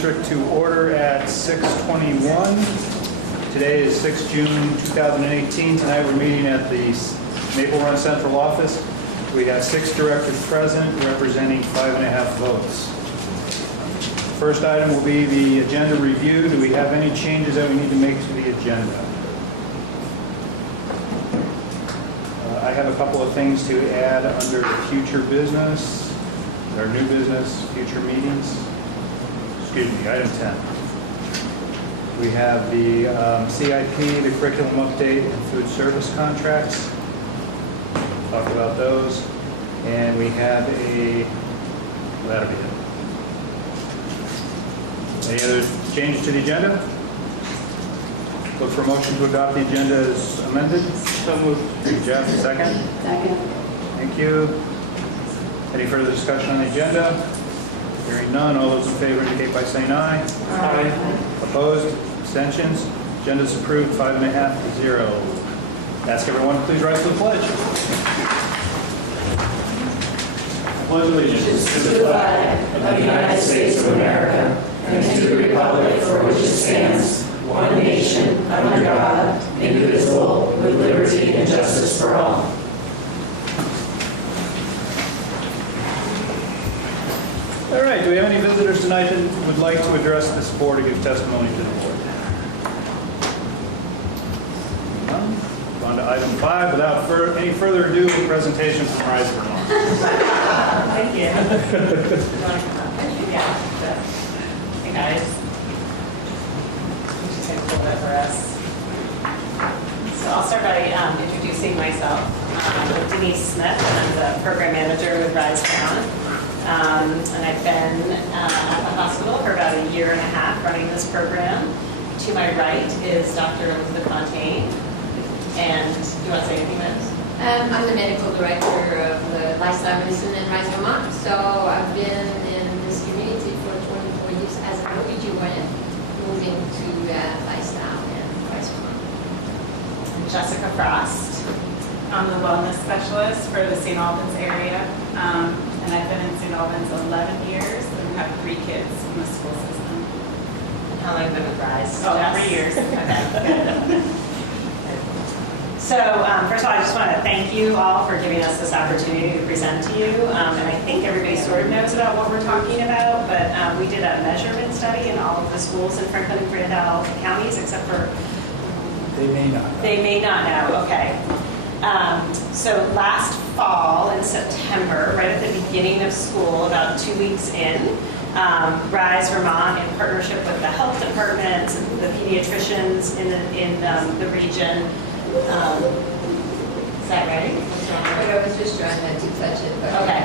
District to order at 6:21. Today is 6 June 2018. Tonight we're meeting at the Maple Run Central Office. We have 6 directors present representing 5.5 votes. First item will be the agenda review. Do we have any changes that we need to make to the agenda? I have a couple of things to add under future business, or new business, future meetings. Excuse me, item 10. We have the CIP, the curriculum update, and food service contracts. Talk about those. And we have that'll be it. Any other changes to the agenda? Look for a motion to adopt the agenda as amended. So moved. Jeff, second? Second. Thank you. Any further discussion on the agenda? Hearing none, all those in favor indicate by saying aye. Aye. Opposed? Abstentions? Agenda is approved 5.5 to 0. Ask everyone to please rise to the pledge. Pledge allegiance to the flag of the United States of America and to the republic for which it stands, one nation, under God, indivisible, with liberty and justice for all. All right, do we have any visitors tonight that would like to address this board or give testimony to the board? None? On to item 5. Without any further ado, a presentation from Rise Vermont. Thank you. You want to come up? Yeah. Hey guys. She's going to pull that for us. So I'll start by introducing myself. I'm Denise Smith, and I'm the program manager with Rise Vermont. And I've been at the hospital for about 1.5 years running this program. To my right is Dr. Elizabeth Fontaine. And do you want to say anything about this? I'm the medical director of the lifestyle medicine in Rise Vermont. So I've been in this community for 24 years as an OBGYN, moving to lifestyle in Rise Vermont. I'm Jessica Frost. I'm the wellness specialist for the St. Albans area. And I've been in St. Albans 11 years and we have 3 kids in the school system. How long have you been with Rise? Oh, 3 years. Okay, good. So, first of all, I just want to thank you all for giving us this opportunity to present to you. And I think everybody sort of knows about what we're talking about, but we did a measurement study in all of the schools in Franklin and Randall counties, except for... They may not. They may not know, okay. So last fall in September, right at the beginning of school, about 2 weeks in, Rise Vermont, in partnership with the health departments and the pediatricians in the region. Is that right? What's wrong with But I was just trying not to touch it. But okay.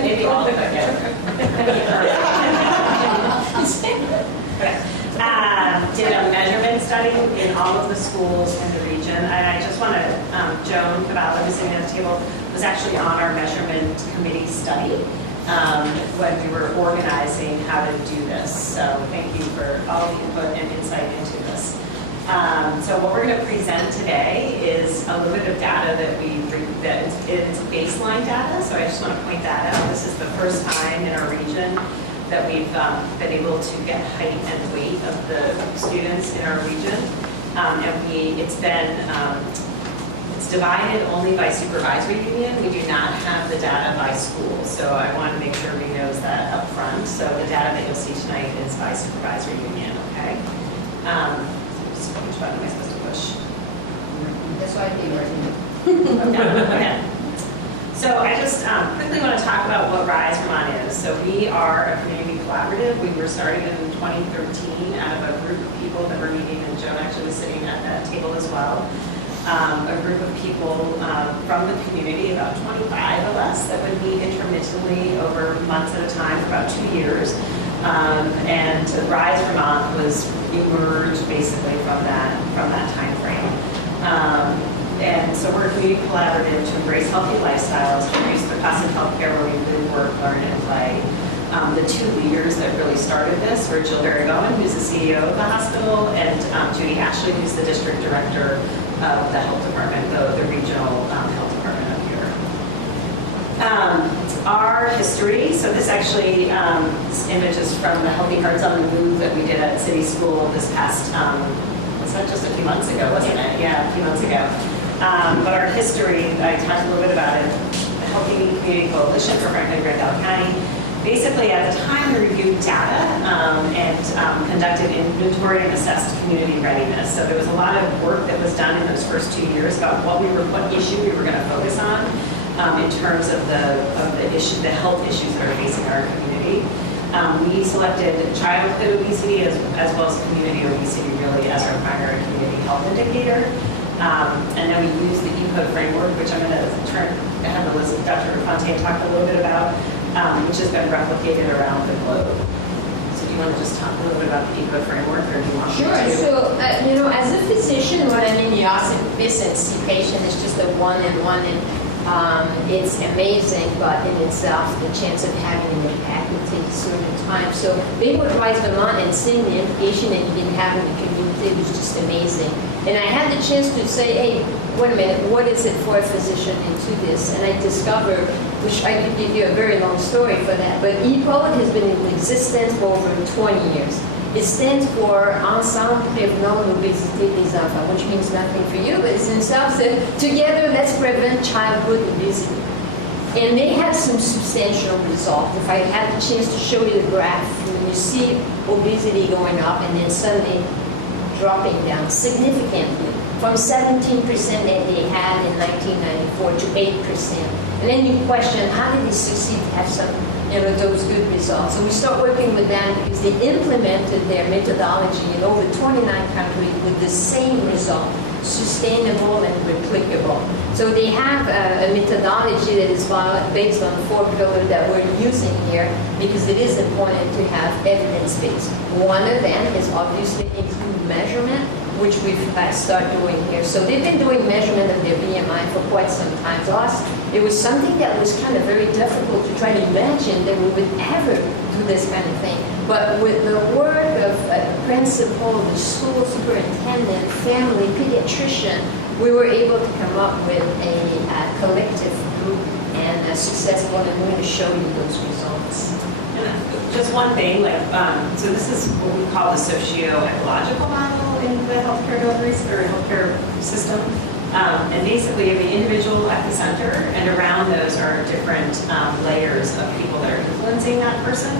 Maybe all of it. Did a measurement study in all of the schools in the region. And I just want to, Joan Cavallo, who's sitting at the table, was actually on our measurement committee study when we were organizing how to do this. So thank you for all the input and insight into this. So what we're going to present today is a little bit of data that it's baseline data. So I just want to point that out. This is the first time in our region that we've been able to get height and weight of the students in our region. It's divided only by supervisory union. We do not have the data by school. So I want to make sure everybody knows that up front. So the data that you'll see tonight is by supervisory union, okay? Which button am I supposed to push? that's why I think we're Okay. So I just quickly want to talk about what Rise Vermont is. So we are a community collaborative. We were started in 2013 out of a group of people that were meeting, and Joan actually was sitting at that table as well. A group of people from the community, about 25 of us, that would meet intermittently over months at a time for about 2 years. And Rise Vermont was emerged basically from that time frame. And so we're a community collaborative to embrace healthy lifestyles, to reduce the cost of healthcare where we live, work, learn, and play. The 2 leaders that really started this were Jill Barry-Bowen, who's the CEO of the hospital, and Judy Ashley, who's the district director of the health department, the regional health department up here. our history. So this actually, this image is from the Healthy Hearts on the Move that we did at City School this past, was that just a few months ago, wasn't it? Yeah, a few months ago. But our history, I talked a little bit about it, the Healthy Community Coalition for Franklin and Grand Valley County. Basically, at the time, we reviewed data and conducted inventory and assessed community readiness. So there was a lot of work that was done in those first 2 years about what issue we were going to focus on in terms of the health issues that are facing our community. We selected childhood obesity as well as community obesity really as our primary community health indicator. And then we used the EPOD framework, which I'm going to have Dr. Fontaine talk a little bit about, which has been replicated around the globe. So do you want to just talk a little bit about the EPOD framework, or do you want me to? Sure. So, as a physician, when I'm in the office and see patient, it's just a one-on-one, and it's amazing, but in itself, the chance of having an impact will take a certain time. So being with Rise Vermont and seeing the implication that you've been having in the community was just amazing. And I had the chance to say, hey, wait a minute, what is it for a physician into this? And I discovered, which I could give you a very long story for that, but EPOD has been in existence for over 20 years. It stands for Ensemble Prévenons l'Obésité des Enfants, which means nothing for you, but it's in itself said, together let's prevent childhood obesity. And they have some substantial results. If I had the chance to show you the graph, when you see obesity going up and then suddenly dropping down significantly from 17% that they had in 1994 to 8%. And then you question, how did they succeed to have some, those good results? So we start working with them because they implemented their methodology in over 29 countries with the same result, sustainable and replicable. So they have a methodology that is based on 4 pillars that we're using here because it is important to have evidence-based. One of them is obviously include measurement, which we've started doing here. So they've been doing measurement of their BMI for quite some time. To us, it was something that was kind of very difficult to try to imagine that we would ever do this kind of thing. But with the work of a principal, the school superintendent, family, pediatrician, we were able to come up with a collective group and a successful, and we're going to show you those results. Just one thing, so this is what we call the socio-ecological model in the healthcare delivery or healthcare system. And basically, you have the individual at the center, and around those are different layers of people that are influencing that person.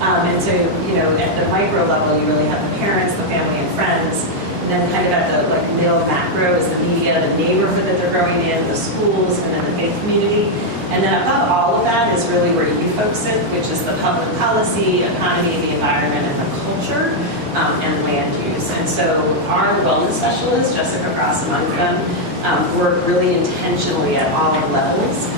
And so, at the micro level, you really have the parents, the family, and friends. And then kind of at the middle macro is the media, the neighborhood that they're growing in, the schools, and then the faith community. And then above all of that is really where you folks sit, which is the public policy, economy, the environment, and the culture, and land use. And so our wellness specialists, Jessica Cross among them, work really intentionally at all levels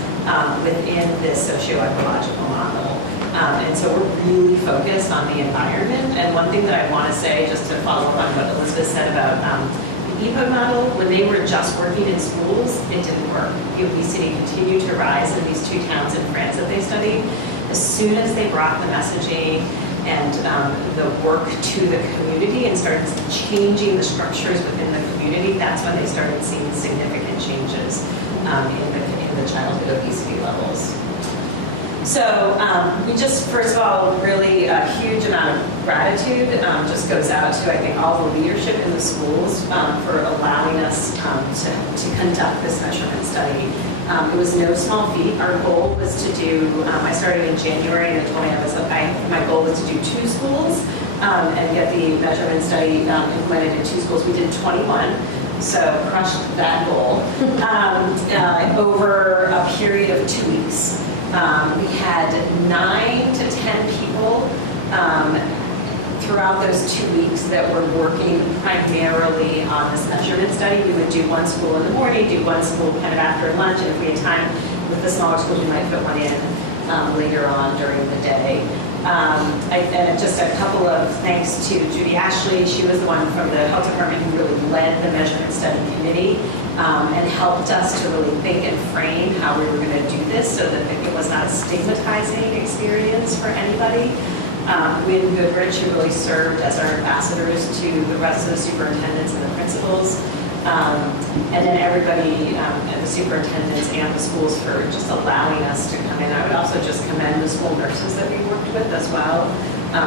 within this socio-ecological model. And so we're really focused on the environment. And one thing that I want to say, just to follow up on what Elizabeth said about the EPOD model, when they were just working in schools, it didn't work. The obesity continued to rise in these 2 towns in France that they studied. As soon as they brought the messaging and the work to the community and started changing the structures within the community, that's when they started seeing significant changes in the childhood obesity levels. So we just, first of all, really a huge amount of gratitude just goes out to, I think, all the leadership in the schools for allowing us to conduct this measurement study. It was no small feat. Our goal was to do, I started in January and they told me my goal was to do 2 schools and get the measurement study implemented in 2 schools. We did 21. So crushed that goal over a period of 2 weeks. We had 9 to 10 people throughout those 2 weeks that were working primarily on this measurement study. We would do one school in the morning, do one school kind of after lunch, and if we had time with the smaller schools, we might put one in later on during the day. And just a couple of thanks to Judy Ashley. She was the one from the health department who really led the measurement study committee and helped us to really think and frame how we were going to do this so that it was not a stigmatizing experience for anybody. Wynn Goodrich, who really served as our ambassadors to the rest of the superintendents and the principals, And then everybody, and the superintendents and the schools for just allowing us to come in. I would also just commend the school nurses that we worked with as well.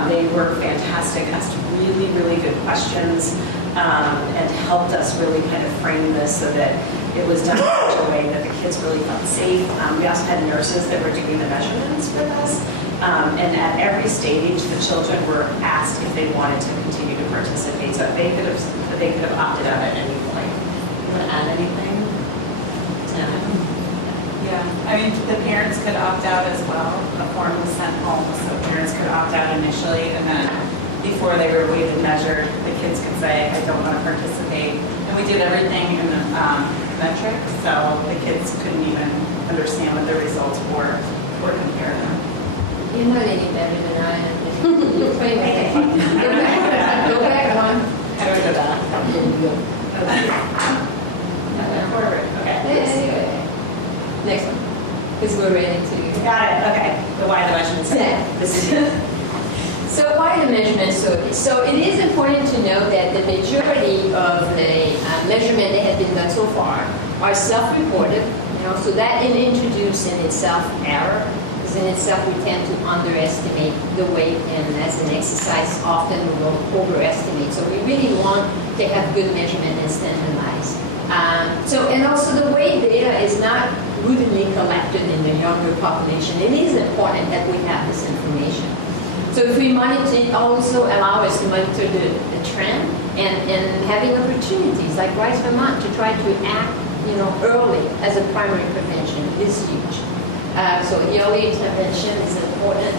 They were fantastic, asked really, really good questions, and helped us really kind of frame this so that it was done in such a way that the kids really felt safe. We also had nurses that were doing the measurements with us. And at every stage, the children were asked if they wanted to continue to participate. So they could have opted out at any point. You want to add anything? Yeah, I mean, the parents could opt out as well. A form was sent home, so parents could opt out initially, and then before they were weighed and measured, the kids could say, I don't want to participate. And we did everything in the metrics, so the kids couldn't even understand what the results were or compare them. You're not any better than I am. You're playing with it. Go back one. How do I go back? Okay. Next one. Because we're ready to. Got it, okay. The why the measurements. Yeah. This is it. So why the measurement? So it is important to know that the majority of the measurement that have been done so far are self-reported. So that introduces in itself error. Because in itself we tend to underestimate the weight, and as an exercise often we will overestimate. So we really want to have good measurement and standardized. And also the weight data is not routinely collected in the younger population. It is important that we have this information. So if we monitor, it also allows us to monitor the trend and having opportunities like Rise Vermont to try to act early as a primary prevention is huge. So early intervention is important.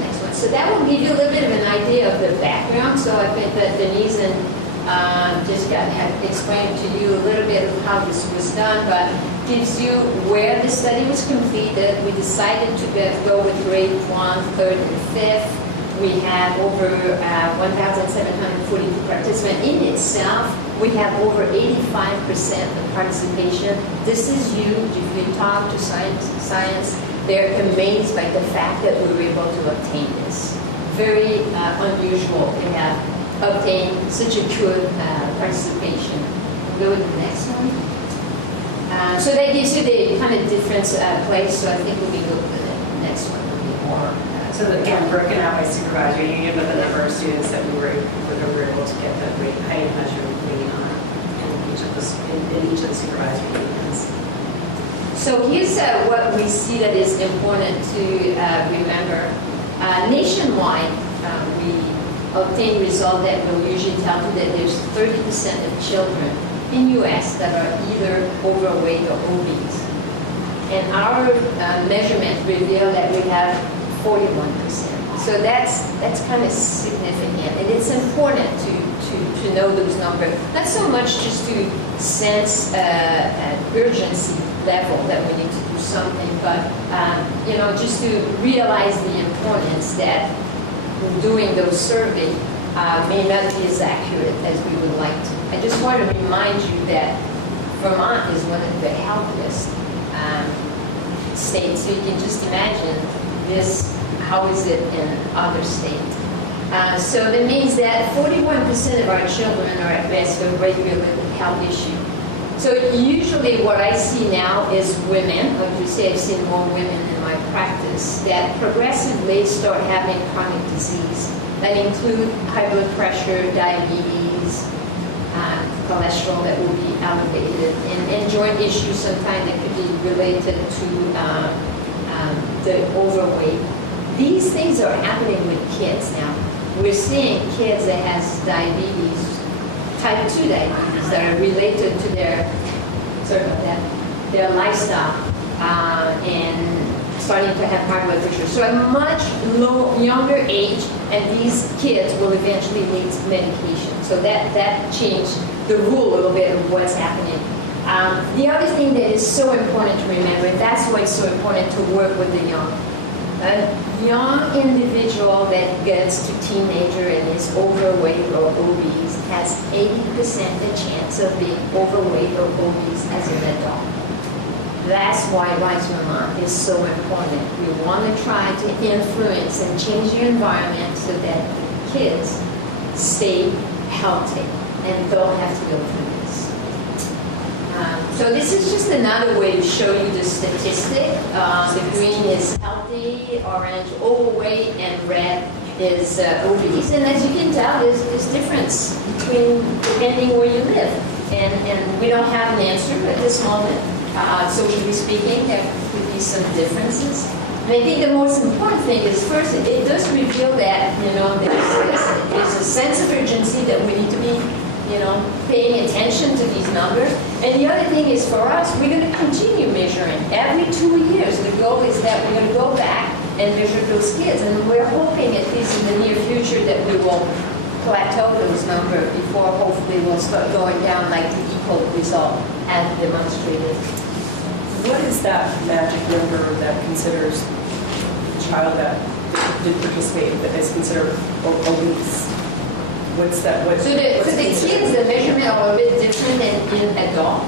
Next one. So that will give you a little bit of an idea of the background. So I think that Denise and Jessica have explained to you a little bit of how this was done, but gives you where the study was completed. We decided to go with grade 1, 3rd, and 5th. We have over 1,742 participants. In itself, we have over 85% of participation. This is huge. If you talk to science, they're amazed by the fact that we were able to obtain this. Very unusual to have obtained such a good participation. We'll go to the next one. So that gives you the kind of different place. So I think we can go to the next one. Will be more. So again, broken out by supervisory union, but the number of students that we were able to get the height measurement weight on in each of the supervisory unions. So here's what we see that is important to remember. Nationwide, we obtain results that will usually tell you that there's 30% of children in U.S. that are either overweight or obese. And our measurement reveal that we have 41%. So that's kind of significant. And it's important to know those numbers. Not so much just to sense an urgency level that we need to do something, but just to realize the importance that doing those surveys may not be as accurate as we would like to. I just want to remind you that Vermont is one of the healthiest states. So you can just imagine this, how is it in other states? So that means that 41% of our children are at risk of regular health issue. So usually what I see now is women, like you say, I've seen more women in my practice, that progressively start having chronic disease that include high blood pressure, diabetes, cholesterol that will be elevated, and joint issues sometimes that could be related to the overweight. These things are happening with kids now. We're seeing kids that has diabetes, type 2 diabetes, that are related to their lifestyle and starting to have high blood pressure. So at a much younger age, and these kids will eventually need medication. So that changed the rule a little bit of what's happening. The other thing that is so important to remember, and that's why it's so important to work with the young. A young individual that gets to teenager and is overweight or obese has 80% the chance of being overweight or obese as an adult. That's why Rise Vermont is so important. We want to try to influence and change your environment so that kids stay healthy and don't have to go through this. So this is just another way to show you the statistic. The green is healthy, orange overweight, and red is obese. And as you can tell, there's difference between depending where you live. And we don't have an answer at this moment. Socially speaking, there could be some differences. And I think the most important thing is, first, it does reveal that, there's a sense of urgency that we need to be, paying attention to these numbers. And the other thing is, for us, we're going to continue measuring. Every 2 years, the goal is that we're going to go back and measure those kids. And we're hoping, at least in the near future, that we will plateau those numbers before hopefully we'll start going down like the equal result as demonstrated. What is that magic number that considers a child that did participate that is considered obese? What's that? So the kids, the measurement are a bit different than in adult.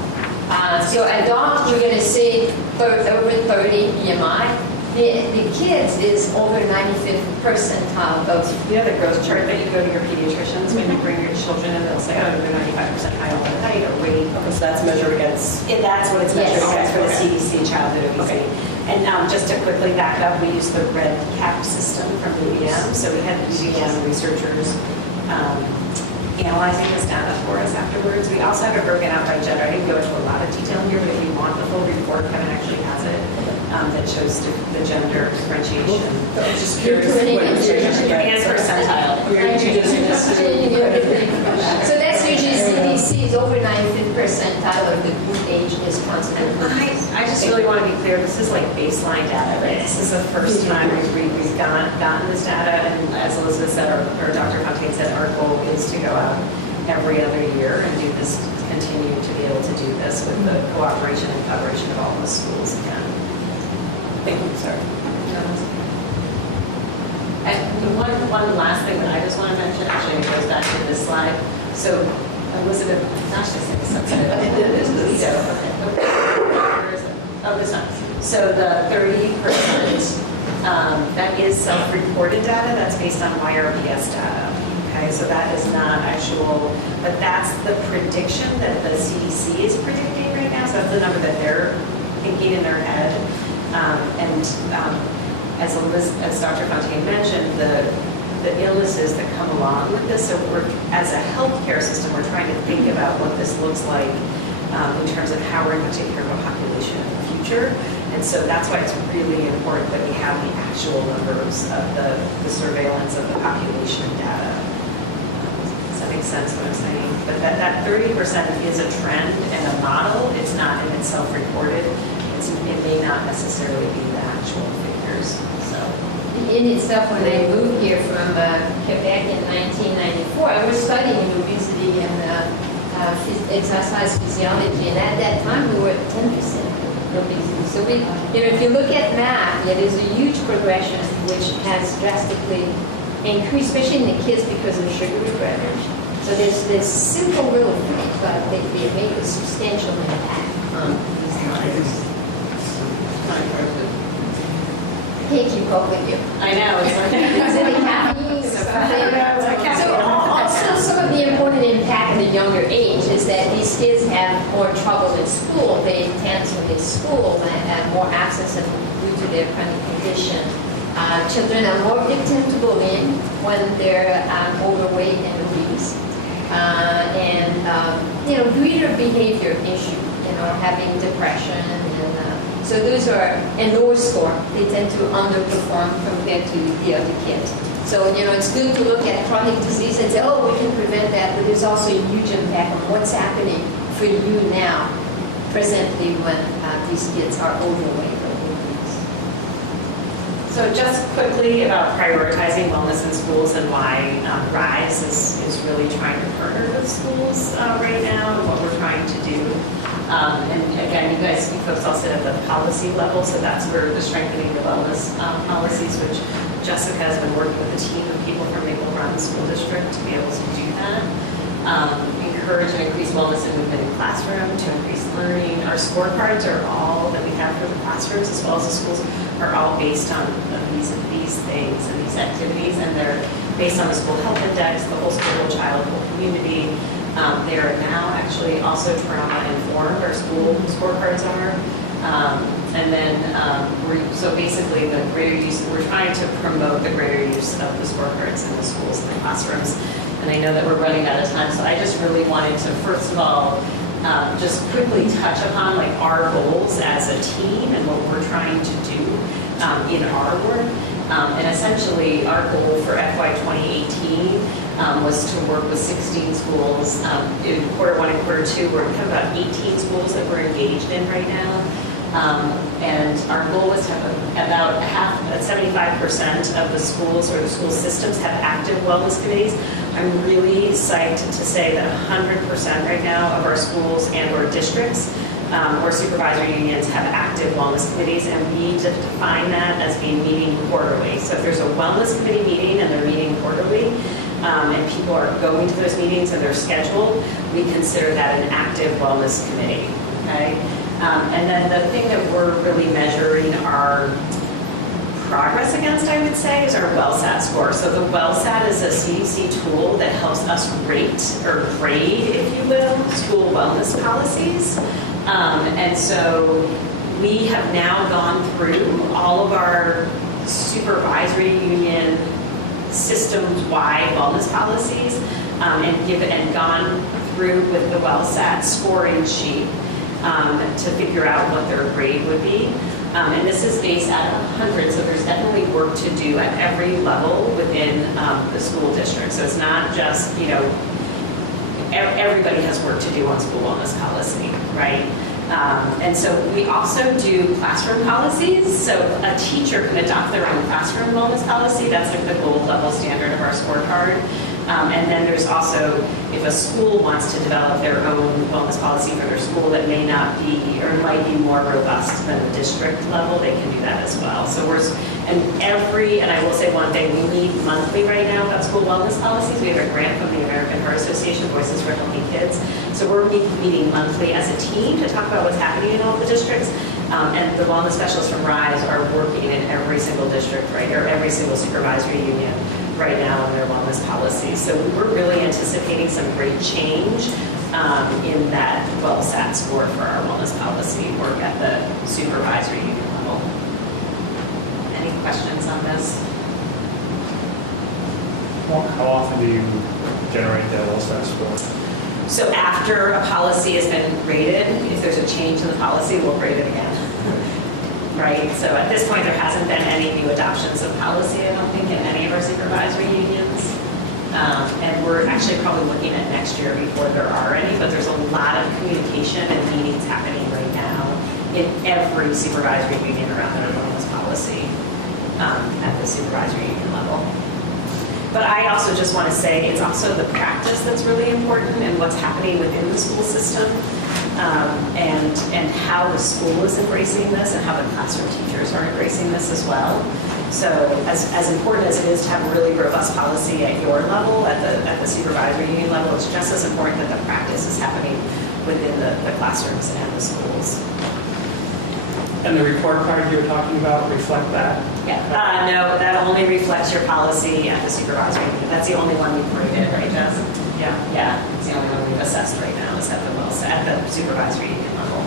So adult, we're going to say over 30 BMI. The kids is over 95th percentile of. You know the growth chart that you go to your pediatricians when you bring your children and they'll say, oh, they're 95% high on height or weight. Okay, so that's measured against. That's what it's measured Yes. against for the CDC childhood obesity. And just to quickly back up, we use the red cap system from UVM. So we had UVM researchers analyzing this data for us afterwards. We also have it broken out by gender. I didn't go into a lot of detail here, but if you want the full report, Kevin actually has it. That shows the gender differentiation. I was just curious. And percentile. So that's usually CDC is over 95th percentile of the group age is constant. I just really want to be clear, this is like baseline data, right? This is the first time we've gotten this data, and as Elizabeth said, or Dr. Fontaine said, our goal is to go out every other year and do this, continue to be able to do this with the cooperation and collaboration of all the schools again. Thank you, sorry. And the one last thing that I just want to mention, actually, it goes back to this slide. So Elizabeth, gosh, this thing is sensitive. Where is it? Oh, this one. So the 30%, that is self-reported data. That's based on YRPS data. Okay, so that is not actual, but that's the prediction that the CDC is predicting right now. So that's the number that they're thinking in their head. As Dr. Fontaine mentioned, the illnesses that come along with this. So as a healthcare system, we're trying to think about what this looks like in terms of how we're going to take care of a population in the future. And so that's why it's really important that we have the actual numbers of the surveillance of the population data. Does that make sense what I'm saying? But that 30% is a trend and a model. It's not in itself reported. It may not necessarily be the actual figures. So, in itself, when I moved here from Quebec in 1994, I was studying obesity and exercise physiology, and at that time we were at 10% obesity. So if you look at math, there is a huge progression which has drastically increased, especially in the kids because of sugary beverage. So there's simple little things, but they make a substantial impact on these numbers. Can't keep up with you. I know. It's like, Is it a caffeine or something? So also some of the important impact at a younger age is that these kids have more trouble in school. They tend to miss school and have more absence due to their chronic condition. Children are more victim to bullying when they're overweight and obese. Greater behavior issue, having depression so those are a lower score. They tend to underperform compared to the other kids. So, it's good to look at chronic disease and say, oh, we can prevent that, but there's also a huge impact on what's happening for you now, presently, when these kids are overweight or obese. So just quickly about prioritizing wellness in schools and why RISE is really trying to partner with schools right now and what we're trying to do. And again, you folks all sit at the policy level, so that's where the strengthening the wellness policies, which Jessica has been working with a team of people from Maple Run School District to be able to do that. Encourage and increase wellness and movement in classroom to increase learning. Our scorecards are all that we have for the classrooms as well as the schools are all based on these things and these activities, and they're based on the school health index, the whole school, child, whole community. They are now actually actually also trauma-informed, our school scorecards are. And then, so basically the greater use, we're trying to promote the greater use of the scorecards in the schools and the classrooms. And I know that we're running out of time, so I just really wanted to, first of all, just quickly touch upon like our goals as a team and what we're trying to do in our work. And essentially, our goal for FY 2018 was to work with 16 schools. In quarter one and quarter two, we're kind of about 18 schools that we're engaged in right now. And our goal was to have about 75% of the schools or the school systems have active wellness committees. I'm really psyched to say that 100% right now of our schools and or districts or supervisory unions have active wellness committees, and we define that as being meeting quarterly. So if there's a wellness committee meeting and they're meeting quarterly, and people are going to those meetings and they're scheduled, we consider that an active wellness committee, okay? And then the thing that we're really measuring our progress against, I would say, is our WellSat score. So the WellSat is a CDC tool that helps us rate or grade, if you will, school wellness policies. And so we have now gone through all of our supervisory union systems-wide wellness policies and gone through with the WellSat scoring sheet to figure out what their grade would be. And this is based out of 100, so there's definitely work to do at every level within the school district. So it's not just, everybody has work to do on school wellness policy, right? And so we also do classroom policies. So a teacher can adopt their own classroom wellness policy. That's like the gold level standard of our scorecard. And then there's also, if a school wants to develop their own wellness policy for their school that may not be or might be more robust than the district level, they can do that as well. So and I will say one thing, we meet monthly right now about school wellness policies. We have a grant from the American Heart Association, Voices for Healthy Kids. So we're meeting monthly as a team to talk about what's happening in all the districts. And the wellness specialists from RISE are working in every single district, right, or every single supervisory union right now on their wellness policies. So we're really anticipating some great change in that WellSat score for our wellness policy work at the supervisory union level. Any questions on this? How often do you generate that WellSat score? So after a policy has been graded, if there's a change in the policy, we'll grade it again. Right? So at this point, there hasn't been any new adoptions of policy, I don't think, in any of our supervisory unions. And we're actually probably looking at next year before there are any, but there's a lot of communication and meetings happening right now in every supervisory union around their wellness policy at the supervisory union level. But I also just want to say it's also the practice that's really important and what's happening within the school system. And how the school is embracing this and how the classroom teachers are embracing this as well. So as important as it is to have a really robust policy at your level, at the supervisory union level, it's just as important that the practice is happening within the classrooms and the schools. And the report card you were talking about reflect that? Yeah. No, that only reflects your policy at the supervisory union. That's the only one we've graded, right, Jess? Yeah. Yeah, it's the only one we've assessed right now is at the supervisory union level.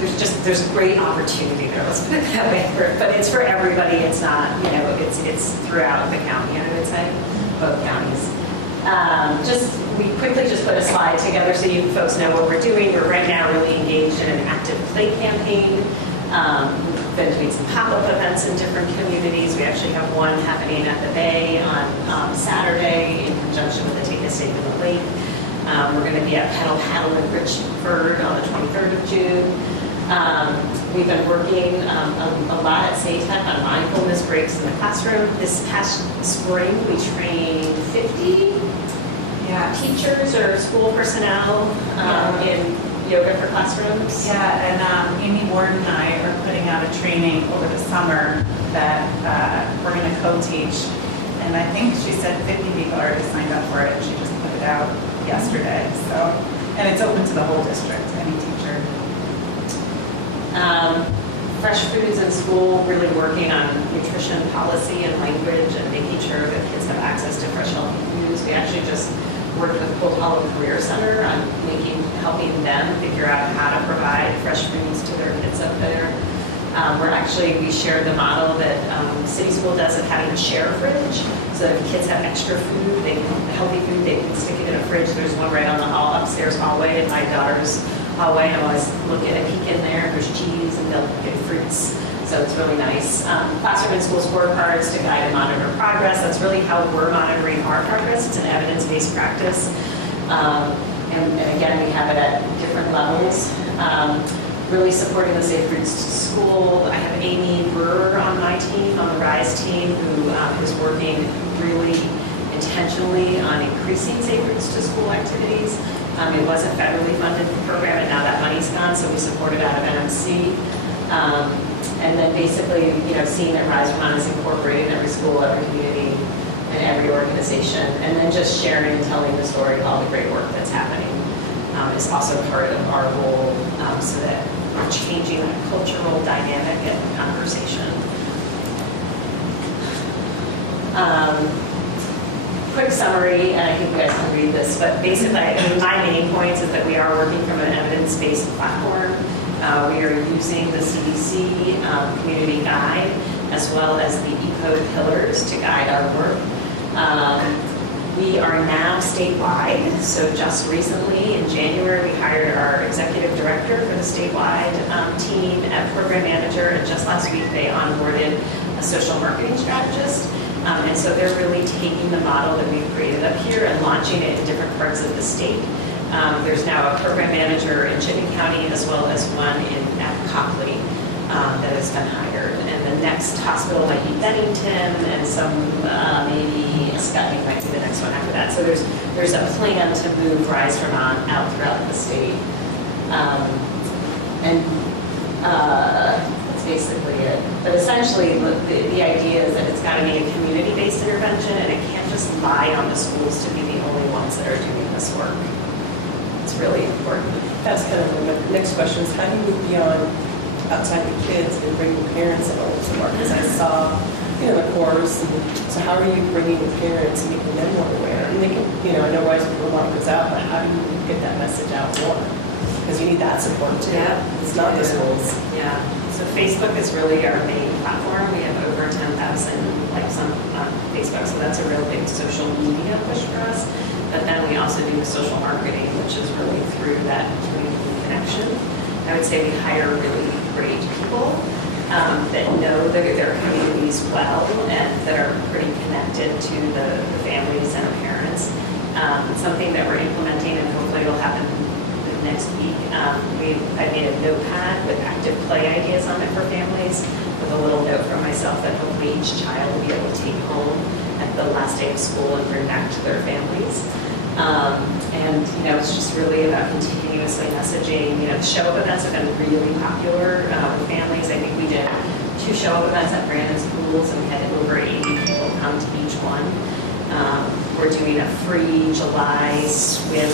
There's great opportunity there, let's put it that way, but it's for everybody. It's not, it's throughout the county, I would say, both counties. We quickly just put a slide together so you folks know what we're doing. We're right now really engaged in an active play campaign. We've been doing some pop-up events in different communities. We actually have one happening at the Bay on Saturday in conjunction with the Take a Stake in the Lake. We're going to be at Paddle in Richford on the 23rd of June. We've been working a lot at SATEC on mindfulness breaks in the classroom. This past spring, we trained 50 teachers or school personnel in yoga for classrooms. Yeah, and Amy Borden and I are putting out a training over the summer that we're going to co-teach. And I think she said 50 people already signed up for it. She just put it out yesterday. So, and it's open to the whole district, any teacher. Fresh Foods in School, really working on nutrition policy and language and making sure that kids have access to fresh, healthy foods. We actually just worked with Cold Hollow Career Center on helping them figure out how to provide fresh foods to their kids up there. We shared the model that City School does of having a share fridge, so that if kids have extra food, healthy food, they can stick it in a fridge. There's one right on the upstairs hallway in my daughter's hallway, and I always look at a peek in there. There's cheese and milk and fruits, so it's really nice. Classroom and school scorecards to guide and monitor progress. That's really how we're monitoring our progress. It's an evidence-based practice, and again, we have it at different levels. Really supporting the Safe Routes to School. I have Amy Brewer on my team, on the RISE team, who is working really intentionally on increasing Safe Routes to School activities. It was a federally funded program, and now that money's gone, so we support it out of NMC. And then basically, seeing that RISE Vermont is incorporated in every school, every community, and every organization, and then just sharing and telling the story of all the great work that's happening is also part of our role, so that we're changing that cultural dynamic and conversation. Quick summary, and I think you guys can read this, but basically, my main points is that we are working from an evidence-based platform. We are using the CDC community guide as well as the ECODE pillars to guide our work. We are now statewide, so just recently in January we hired our executive director for the statewide team and program manager, and just last week they onboarded a social marketing strategist. And so they're really taking the model that we've created up here and launching it in different parts of the state. There's now a program manager in Chittenden County as well as one at Copley that has been hired. And the next hospital might be Bennington, and some maybe Scotty might be the next one after that. So there's a plan to move RISE Vermont out throughout the state. That's basically it. But essentially, the idea is that it's got to be a community-based intervention, and it can't just lie on the schools to be the only ones that are doing this work. It's really important. That's kind of my next question is, how do you move beyond outside the kids and bring the parents along to work? Because I saw, the course, so how are you bringing the parents and making them more aware? And they can, I know RISE Vermont goes out, but how do you get that message out more? Because you need that support too. Yeah. It's not the schools. Yeah. So Facebook is really our main platform. We have over 10,000 likes on Facebook, so that's a real big social media push for us. But then we also do social marketing, which is really through that community connection. I would say we hire really great people that know their communities well and that are pretty connected to the families and the parents. Something that we're implementing, and hopefully it'll happen next week. I made a notepad with active play ideas on it for families, with a little note from myself that hopefully each child will be able to take home at the last day of school and bring back to their families. It's just really about continuously messaging. The show-up events have been really popular with families. I think we did 2 show-up events at Brandon's Pools, and we had over 80 people come to each one. We're doing a free July swim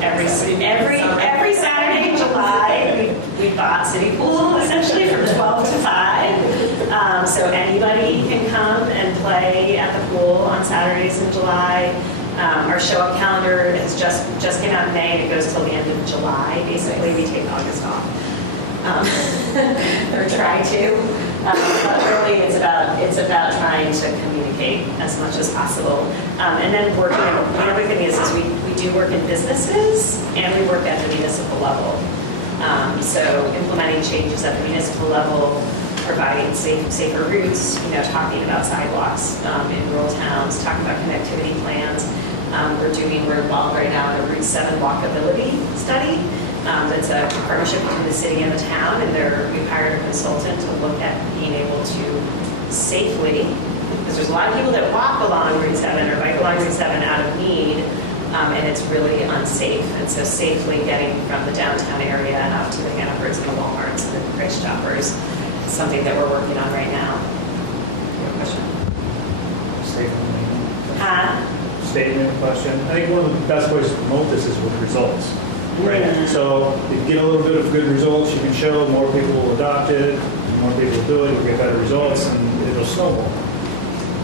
every Saturday in July. We bought City Pool essentially from 12 to 5. So anybody can come and play at the pool on Saturdays in July. Our show-up calendar has just came out in May, and it goes till the end of July. Basically, we take August off. Or try to. But really, it's about trying to communicate as much as possible. And then working, the other thing is we do work in businesses, and we work at the municipal level. So implementing changes at the municipal level, providing safer routes, talking about sidewalks in rural towns, talking about connectivity plans. We're involved right now in a Route 7 walkability study. That's a partnership between the city and the town, and we've hired a consultant to look at being able to safely, because there's a lot of people that walk along Route 7 or bike along Route 7 out of need, and it's really unsafe. And so safely getting from the downtown area and out to the Hannaford's and the Walmarts and the Price Shoppers is something that we're working on right now. You have a question? Statement question. I think one of the best ways to promote this is with results. Right. Yeah. So if you get a little bit of good results, you can show more people will adopt it, more people will do it, you'll get better results, and it'll snowball.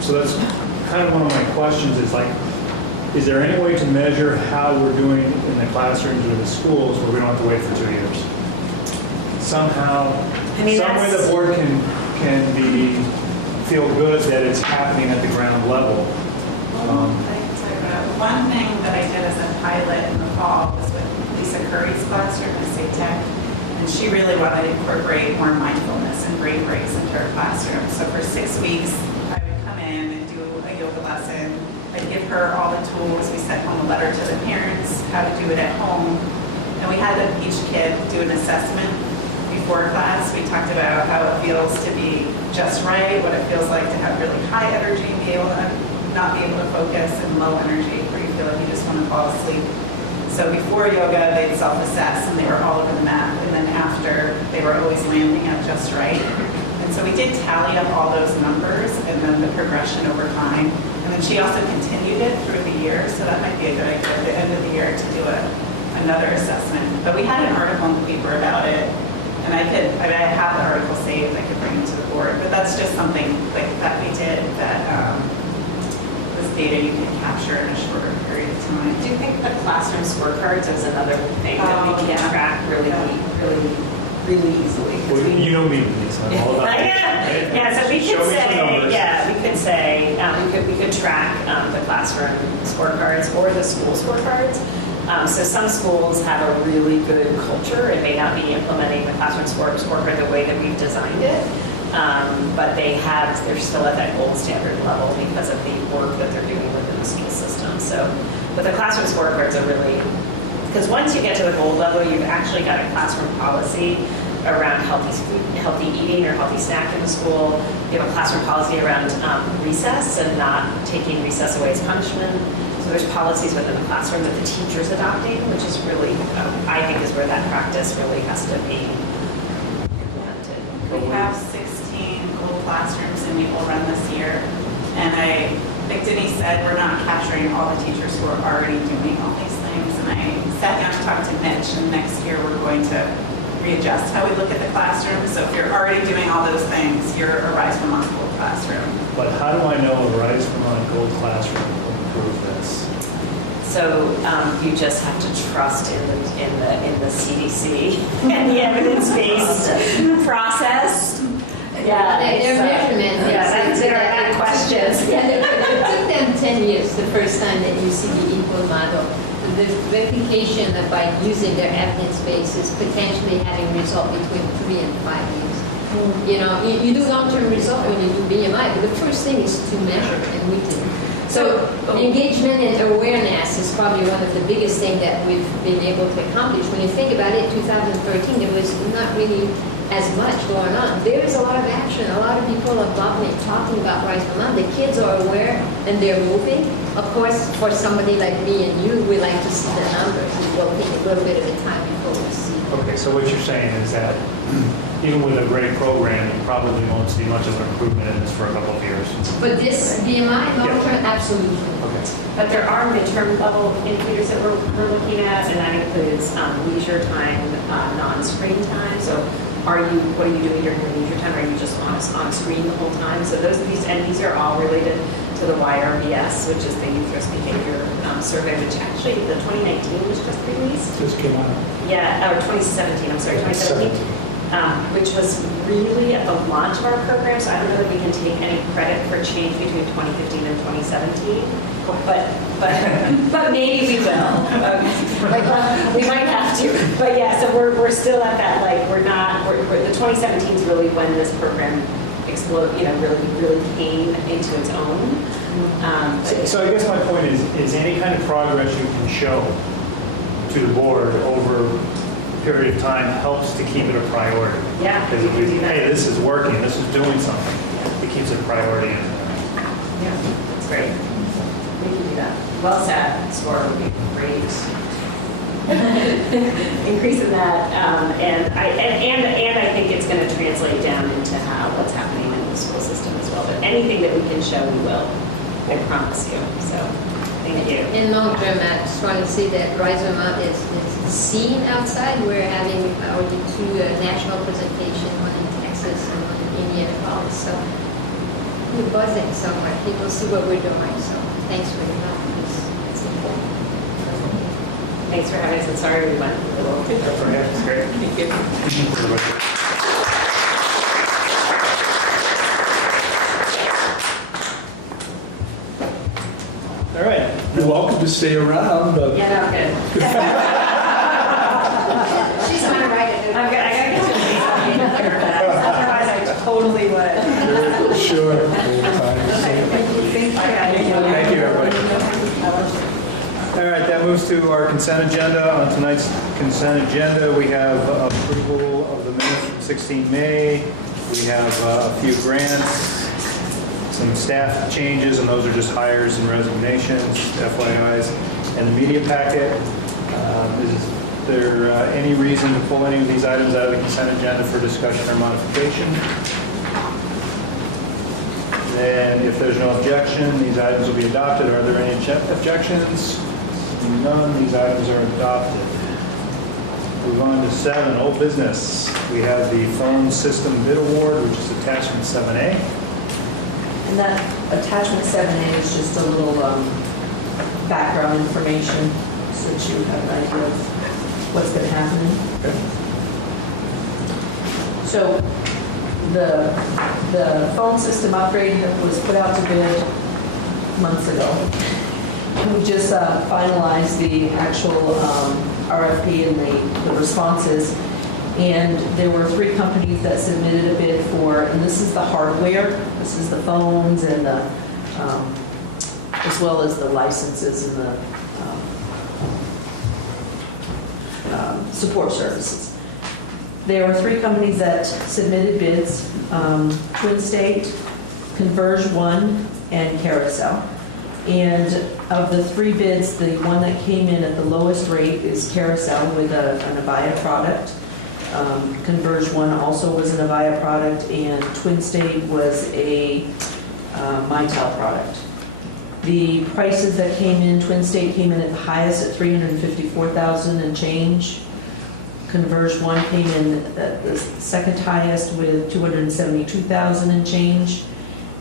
So that's kind of one of my questions is like, Is there any way to measure how we're doing in the classrooms or the schools where we don't have to wait for 2 years? Somehow, I mean, some way the board can feel good that it's happening at the ground level. One thing that I did as a pilot in the fall was with Lisa Curry's classroom at St. Tech, and she really wanted to incorporate more mindfulness and brain breaks into her classroom. So for 6 weeks, I would come in and do a yoga lesson. I'd give her all the tools. We sent home a letter to the parents, how to do it at home. And we had each kid do an assessment before class. We talked about how it feels to be just right, what it feels like to have really high energy and be able to not be able to focus, and low energy where you feel like you just want to fall asleep. So before yoga, they'd self-assess and they were all over the map. And then after, they were always landing at just right. And so we did tally up all those numbers and then the progression over time. And then she also continued it through the year. So that might be a good idea at the end of the year to do another assessment. But we had an article in the paper about it. And I have the article saved, I could bring it to the board. But that's just something like that we did that this data you can capture in a shorter period of time. Do you think the classroom scorecards is another thing that we can track really easily? Well, you know me, Lisa, I'm all about it. Yeah, so we Show could me some say, numbers. we could track the classroom scorecards or the school scorecards. So some schools have a really good culture and may not be implementing the classroom scorecard the way that we've designed it. But they're still at that gold standard level because of the work that they're doing within the school system. So, but the classroom scorecards are really, because once you get to the gold level, you've actually got a classroom policy around healthy eating or healthy snack in the school. You have a classroom policy around recess and not taking recess away as punishment. So there's policies within the classroom that the teacher's adopting, which is really, I think, is where that practice really has to be implemented. We have 16 gold classrooms and we will run this year. And like Denise said, we're not capturing all the teachers who are already doing all these things. And I sat down to talk to Mitch, and next year we're going to readjust how we look at the classroom. So if you're already doing all those things, you're a Rise Vermont Gold classroom. But how do I know a Rise Vermont Gold classroom will improve this? So you just have to trust in the CDC and the evidence-based process. Yeah, Their measurement. that's a good question. Yeah, it took them 10 years the first time that you see the equal model. The replication of by using their evidence base is potentially having result between 3 and 5 years. You know, you do long-term result when you do BMI, but the first thing is to measure, and we did. So engagement and awareness is probably one of the biggest things that we've been able to accomplish. When you think about it, 2013, there was not really as much going on. There is a lot of action. A lot of people are talking about Rise Vermont. The kids are aware and they're moving. Of course, for somebody like me and you, we like to see the numbers. It will take a little bit of a time before we see. Okay, so what you're saying is that even with a great program, you probably won't see much of an improvement in this for a couple of years. But this BMI, long-term, absolutely. Okay. But there are midterm level indicators that we're looking at, and that includes leisure time, non-screen time. So what are you doing during your leisure time? Are you just on screen the whole time? So these are all related to the YRBS, which is the Youth Risk Behavior Survey, which actually the 2019 was just released. Just came out. Yeah, or 2017, I'm sorry, 2017. Which was really at the launch of our program, so I don't know that we can take any credit for change between 2015 and 2017, but maybe we will. We might have to. But yeah, so we're still at that, like, the 2017 is really when this program exploded, really came into its own. So I guess my point is any kind of progress you can show to the board over period of time helps to keep it a priority. Yeah, Because if we say, hey, this is working, this is doing something, it keeps it a priority. Yeah, that's great. We can do that. Well said. Score would be great. Increasing that, and I think it's going to translate down into what's happening in the school system as well. But anything that we can show, we will. I promise you. So. Thank you. In long term, I just want to say that Rise Vermont is seen outside. We're having already 2 national presentations, one in Texas and one in Indianapolis. So we're buzzing somewhere. People see what we're doing. So thanks for your help. It's Thanks for having us, and sorry we went a little. That's great. Thank you. All right. You're welcome to stay around, but Yeah, no, good. She's going to write it. I gotta get to the meeting, otherwise I totally would. sure. Thank you, everybody. All right, that moves to our consent agenda. On tonight's consent agenda, we have approval of the minutes from 16 May. We have a few grants, some staff changes, and those are just hires and resignations, FYIs, and the media packet. Is there any reason to pull any of these items out of the consent agenda for discussion or modification? And if there's no objection, these items will be adopted. Are there any objections? None, these items are adopted. Move on to 7, old business. We have the phone system bid award, which is attachment 7A. And that attachment 7A is just a little background information so that you have an idea of what's been happening. Okay. So the phone system upgrade that was put out to bid months ago. We just finalized the actual RFP and the responses. And there were 3 companies that submitted a bid for, and this is the hardware, this is the phones and the, as well as the licenses and the support services. There were 3 companies that submitted bids, Twin State, Converge One, and Carousel. And of the 3 bids, the one that came in at the lowest rate is Carousel with an Avaya product. Converge One also was an Avaya product, and Twin State was a Mitel product. The prices that came in, Twin State came in at the highest at $354,000 and change. Converge One came in at the second highest with $272,000 and change,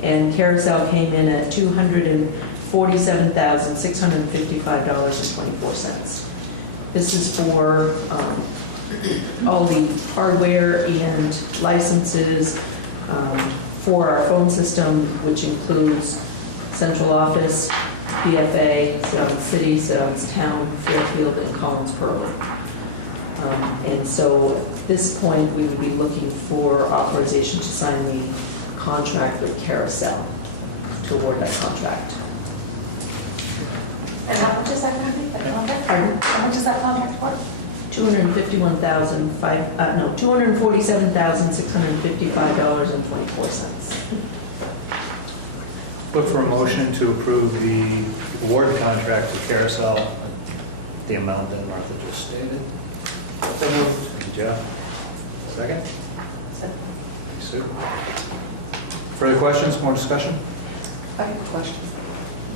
and Carousel came in at $247,655.24. This is for all the hardware and licenses for our phone system, which includes central office, BFA, Sounds City, Sounds Town, Fairfield, and Collins Pearl. And so at this point, we would be looking for authorization to sign the contract with Carousel to award that contract. And how much is that going to be, that contract? Pardon? How much is that contract for? $247,655.24. Look for a motion to approve the award contract to Carousel, the amount that Martha just stated. Thank you, Jeff. Second? Thank you, Sue. Further questions, more discussion? I have a question.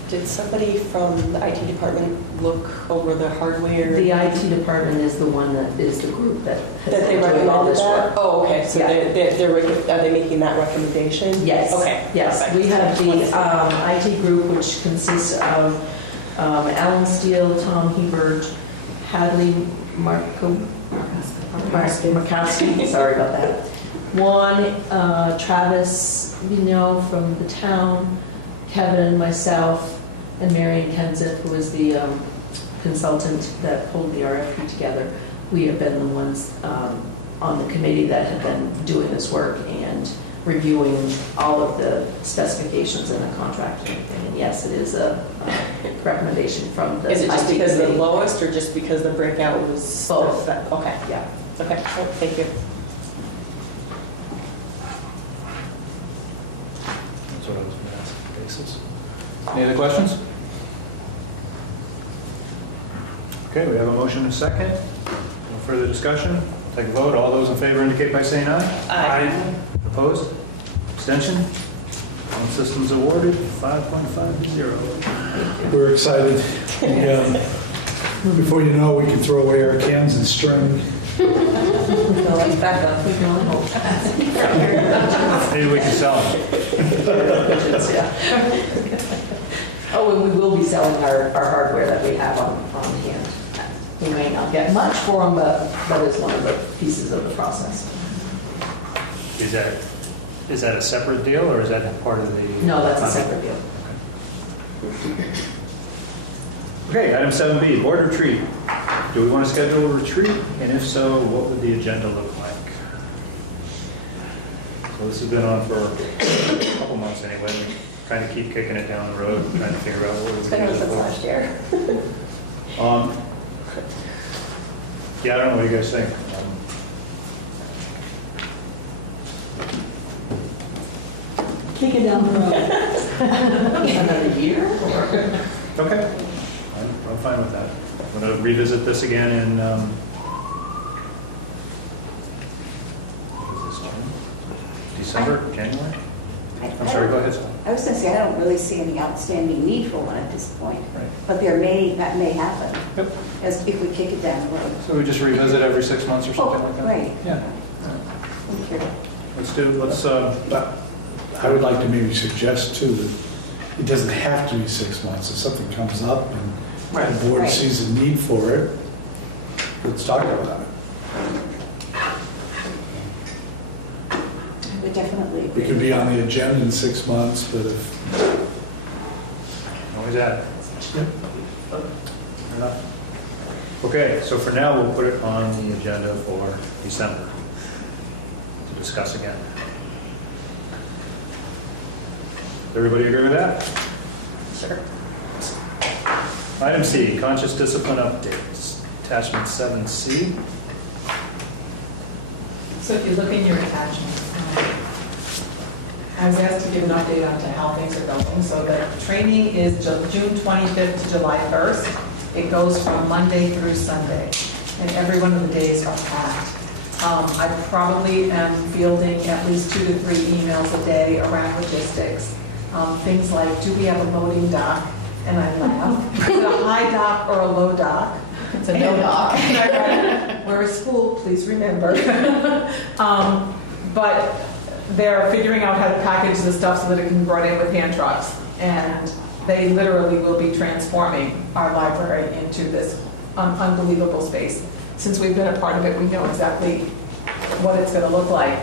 Did somebody from the IT department look over the hardware? The IT department is the one that is the group that has That they been doing all recommended this that? work. Oh, okay, so Yeah. are they making that recommendation? Yes. Okay. Yes, perfect. we have the IT group, which consists of Alan Steele, Tom Hebert, Hadley Markowski, sorry about that. Juan, Travis, from the town, Kevin, myself, and Marion Kenseth, who is the consultant that pulled the RFP together. We have been the ones on the committee that have been doing this work and reviewing all of the specifications in the contract and everything. And yes, it is a recommendation from the Is it just IT because the committee. lowest or just because the breakout was? Both. Okay, Yeah. okay, oh, thank you. That's what I was going to ask. Basis. Any other questions? Okay, we have a motion and a second. No further discussion. Take a vote. All those in favor indicate by saying aye. Aye. Opposed? Abstention? Phone systems awarded, 5.5 to 0. We're excited. Before you know, we can throw away our cans and string. Back up. We can only hope. Maybe we can sell them. Oh, and we will be selling our hardware that we have on hand. We may not get much for them, but that is one of the pieces of the process. Is that a separate deal, or is that part of the? No, that's a separate deal. Okay, item 7B, board retreat. Do we want to schedule a retreat? And if so, what would the agenda look like? So this has been on for a couple months anyway. We kind of keep kicking it down the road, trying to figure out what we're It's been going on to do. since last year. Yeah, I don't know what you guys think. Kick it down the road. Another year? Okay, I'm fine with that. I'm going to revisit this again in, what is this, December, January? I'm sorry, go ahead, Sal. I was going to say, I don't really see any outstanding need for one at this point, Right. but that may happen, Yep. as if we kick it down the road. So we just revisit every 6 months or something like that? Right. Yeah. Okay. Let's, But I would like to maybe suggest too that it doesn't have to be 6 months. If something comes up and the board Right. sees a need for it, let's talk about it. We definitely agree. It could be on the agenda in 6 months, but if, always add. Yep. Fair enough. Okay, so for now, we'll put it on the agenda for December to discuss again. Does everybody agree with that? Sure. Item C, conscious discipline updates, attachment 7C. So if you look in your attachment, I was asked to give an update on to how things are going. So the training is June 25th to July 1st. It goes from Monday through Sunday, and every one of the days are packed. I probably am fielding at least 2 to 3 emails a day around logistics. Things like, do we have a loading dock? And I laugh. Is it a high dock or a low dock? It's a no dock. We're a school, please remember. But they're figuring out how to package the stuff so that it can be brought in with hand trucks. And they literally will be transforming our library into this unbelievable space. Since we've been a part of it, we know exactly what it's going to look like.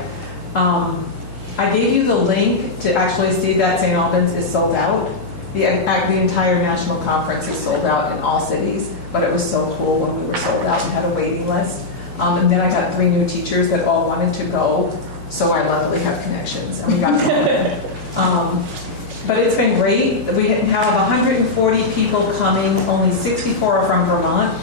I gave you the link to actually see that St. Albans is sold out. The entire national conference is sold out in all cities, but it was so cool when we were sold out and had a waiting list. And then I got 3 new teachers that all wanted to go, so I luckily have connections, and we got them. But it's been great. We have 140 people coming, only 64 are from Vermont.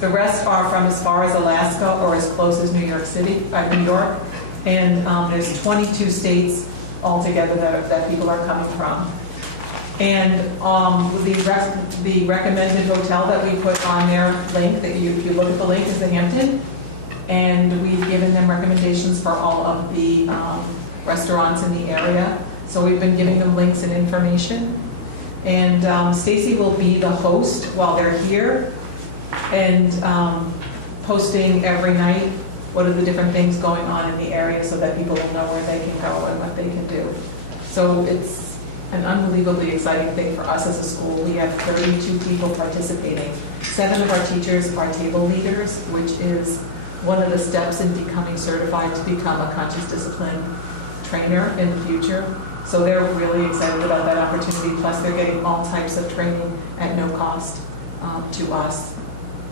The rest are from as far as Alaska or as close as New York City, New York. And there's 22 states altogether that people are coming from. And the recommended hotel that we put on their link, that if you look at the link, is the Hampton. And we've given them recommendations for all of the restaurants in the area. So we've been giving them links and information. And Stacy will be the host while they're here and posting every night what are the different things going on in the area so that people will know where they can go and what they can do. So it's an unbelievably exciting thing for us as a school. We have 32 people participating. 7 of our teachers are table leaders, which is one of the steps in becoming certified to become a conscious discipline trainer in the future. So they're really excited about that opportunity. Plus they're getting all types of training at no cost to us,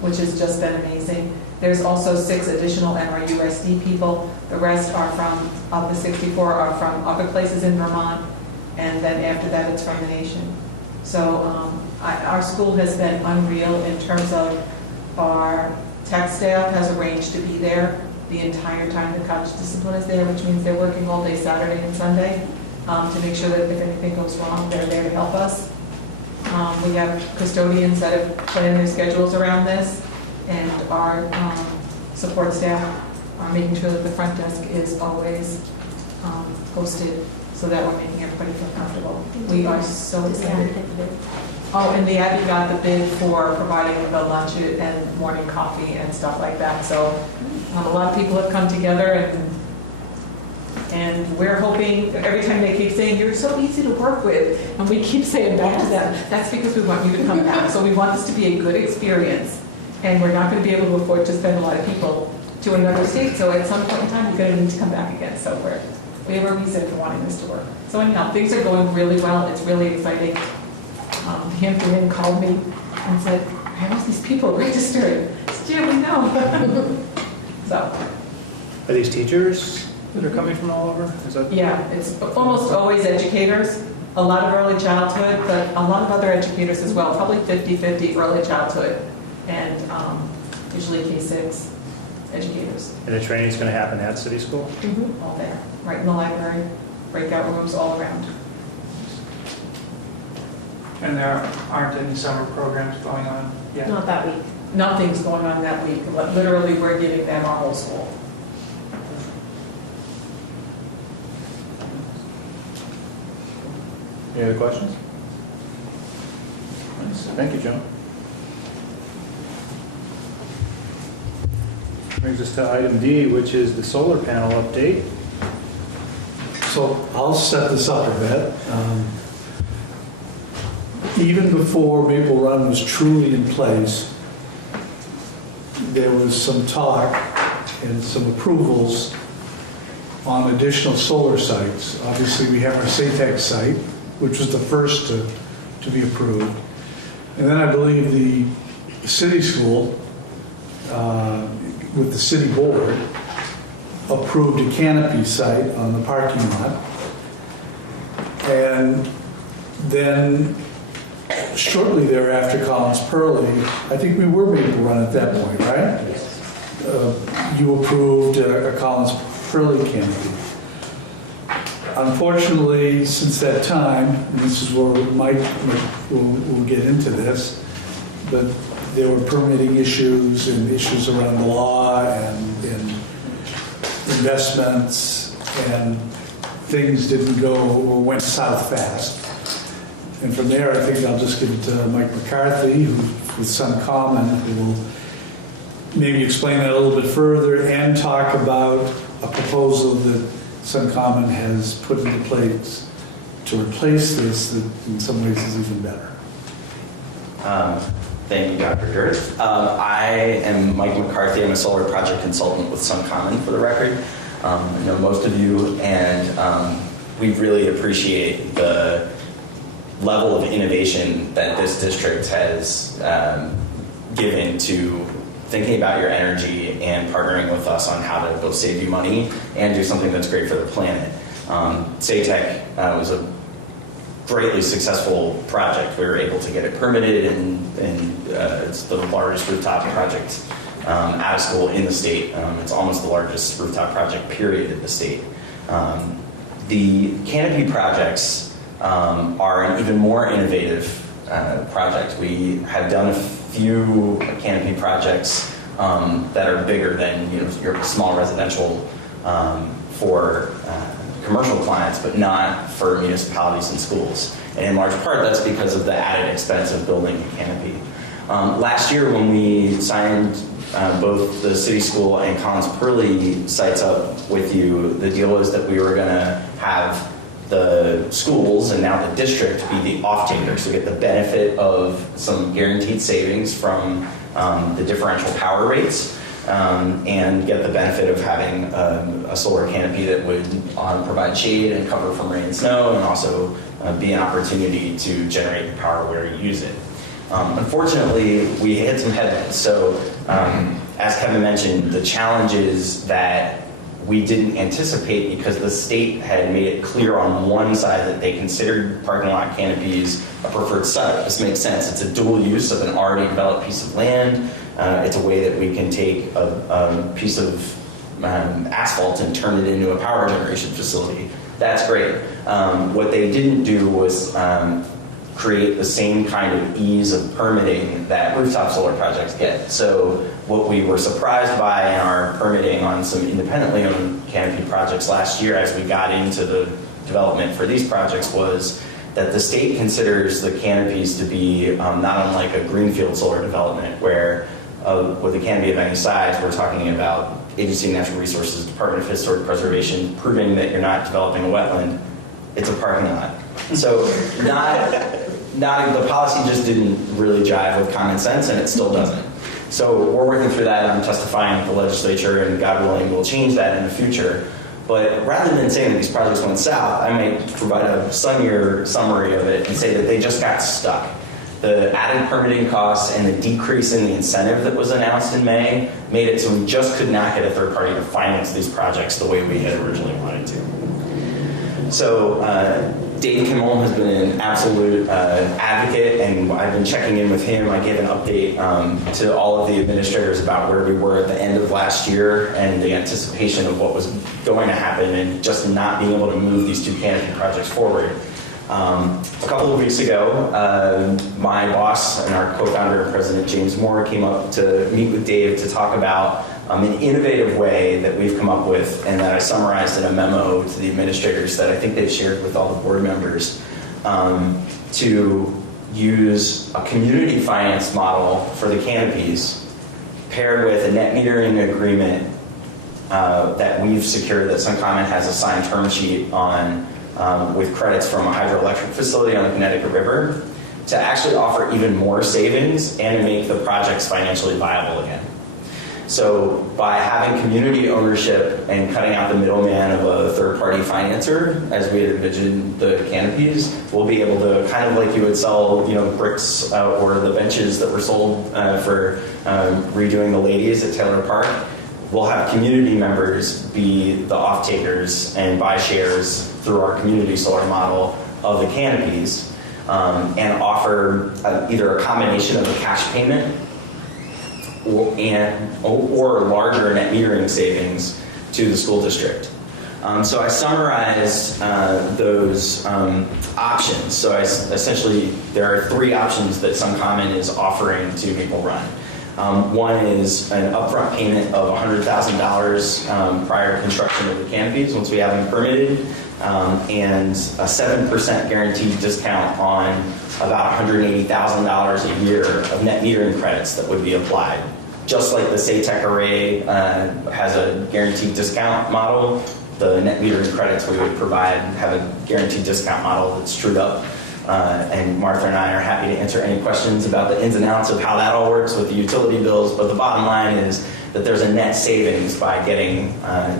which has just been amazing. There's also 6 additional MRUSD people. The rest are from, of the 64 are from other places in Vermont. And then after that, it's from the nation. So our school has been unreal in terms of our tech staff has arranged to be there the entire time the conscious discipline is there, which means they're working all day Saturday and Sunday to make sure that if anything goes wrong, they're there to help us. We have custodians that have planned their schedules around this, and our support staff are making sure that the front desk is always posted so that we're making everybody feel comfortable. We are so excited. Oh, and the Abbey got the bid for providing the lunch and morning coffee and stuff like that. So a lot of people have come together, and we're hoping, every time they keep saying, you're so easy to work with, and we keep saying back to them, that's because we want you to come back. So we want this to be a good experience. and we're not going to be able to afford to send a lot of people to another state, so at some point in time, you're going to need to come back again. So we have a reason for wanting this to work. So anyhow, things are going really well. It's really exciting. Hampton Inn called me and said, I have all these people registered. I said, yeah, we know. So, Are these teachers that are coming from all over? Is that? yeah, it's almost always educators, a lot of early childhood, but a lot of other educators as well, probably 50-50 early childhood, and usually K-6 educators. And the training's going to happen at City School? All there, right in the library, breakout rooms all around. And there aren't any summer programs going on yet? Not that week. Nothing's going on that week. Literally, we're giving them our whole school. Any other questions? Thank you, Joan. Brings us to item D, which is the solar panel update. So I'll set this up a bit. Even before Maple Run was truly in place, there was some talk and some approvals on additional solar sites. Obviously, we have our SATEC site, which was the first to be approved. And then I believe the city school, with the city board, approved a canopy site on the parking lot. And then shortly thereafter, Collins Purley, I think we were Maple Run at that point, right? Yes. You approved a Collins Purley canopy. Unfortunately, since that time, and this is where we'll get into this, but there were permitting issues and issues around the law and investments, and things didn't go or went south fast. And from there, I think I'll just give it to Mike McCarthy, who with Sun Common, who will maybe explain that a little bit further and talk about a proposal that Sun Common has put into place to replace this that in some ways is even better. Thank you, Dr. Girth. I am Mike McCarthy. I'm a solar project consultant with Sun Common, for the record. I know most of you, and we really appreciate the level of innovation that this district has given to thinking about your energy and partnering with us on how to both save you money and do something that's great for the planet. SATEC was a greatly successful project. We were able to get it permitted, and it's the largest rooftop project out of school in the state. It's almost the largest rooftop project, period, in the state. The canopy projects are an even more innovative project. We have done a few canopy projects that are bigger than your small residential for commercial clients, but not for municipalities and schools. And in large part, that's because of the added expense of building a canopy. Last year, when we signed both the city school and Collins Purley sites up with you, the deal was that we were going to have the schools and now the district be the off-taker, so get the benefit of some guaranteed savings from the differential power rates, and get the benefit of having a solar canopy that would provide shade and cover from rain and snow, and also be an opportunity to generate the power where you use it. Unfortunately, we hit some headwinds. So, as Kevin mentioned, the challenges that we didn't anticipate, because the state had made it clear on one side that they considered parking lot canopies a preferred setup. This makes sense. It's a dual use of an already developed piece of land. It's a way that we can take a piece of asphalt and turn it into a power generation facility. That's great. What they didn't do was create the same kind of ease of permitting that rooftop solar projects get. So what we were surprised by in our permitting on some independently owned canopy projects last year as we got into the development for these projects was that the state considers the canopies to be not unlike a greenfield solar development, where with a canopy of any size, we're talking about Agency of Natural Resources, Department of Historic Preservation, proving that you're not developing a wetland. It's a parking lot. So the policy just didn't really jive with common sense, and it still doesn't. So we're working through that, and I'm testifying at the legislature, and God willing, we'll change that in the future. But rather than saying that these projects went south, I might provide a sunnier summary of it and say that they just got stuck. The added permitting costs and the decrease in the incentive that was announced in May made it so we just could not get a third party to finance these projects the way we had originally wanted to. So Dave Kimmel has been an absolute advocate, and I've been checking in with him. I gave an update to all of the administrators about where we were at the end of last year and the anticipation of what was going to happen and just not being able to move these two canopy projects forward. A couple of weeks ago, my boss and our co-founder and president, James Moore, came up to meet with Dave to talk about an innovative way that we've come up with and that I summarized in a memo to the administrators that I think they've shared with all the board members to use a community finance model for the canopies paired with a net metering agreement that we've secured that SunCommon has a signed term sheet on with credits from a hydroelectric facility on the Connecticut River to actually offer even more savings and to make the projects financially viable again. So by having community ownership and cutting out the middleman of a third-party financer, as we had envisioned the canopies, we'll be able to, kind of like you would sell, bricks or the benches that were sold for redoing the ladies at Taylor Park, we'll have community members be the off-takers and buy shares through our community solar model of the canopies and offer either a combination of a cash payment or larger net metering savings to the school district. So I summarized those options. So essentially, there are three options that SunCommon is offering to Maple Run. One is an upfront payment of $100,000 prior to construction of the canopies once we have them permitted, and a 7% guaranteed discount on about $180,000 a year of net metering credits that would be applied. Just like the SATEC array has a guaranteed discount model, the net metering credits we would provide have a guaranteed discount model that's trued up. And Martha and I are happy to answer any questions about the ins and outs of how that all works with the utility bills, but the bottom line is that there's a net savings by getting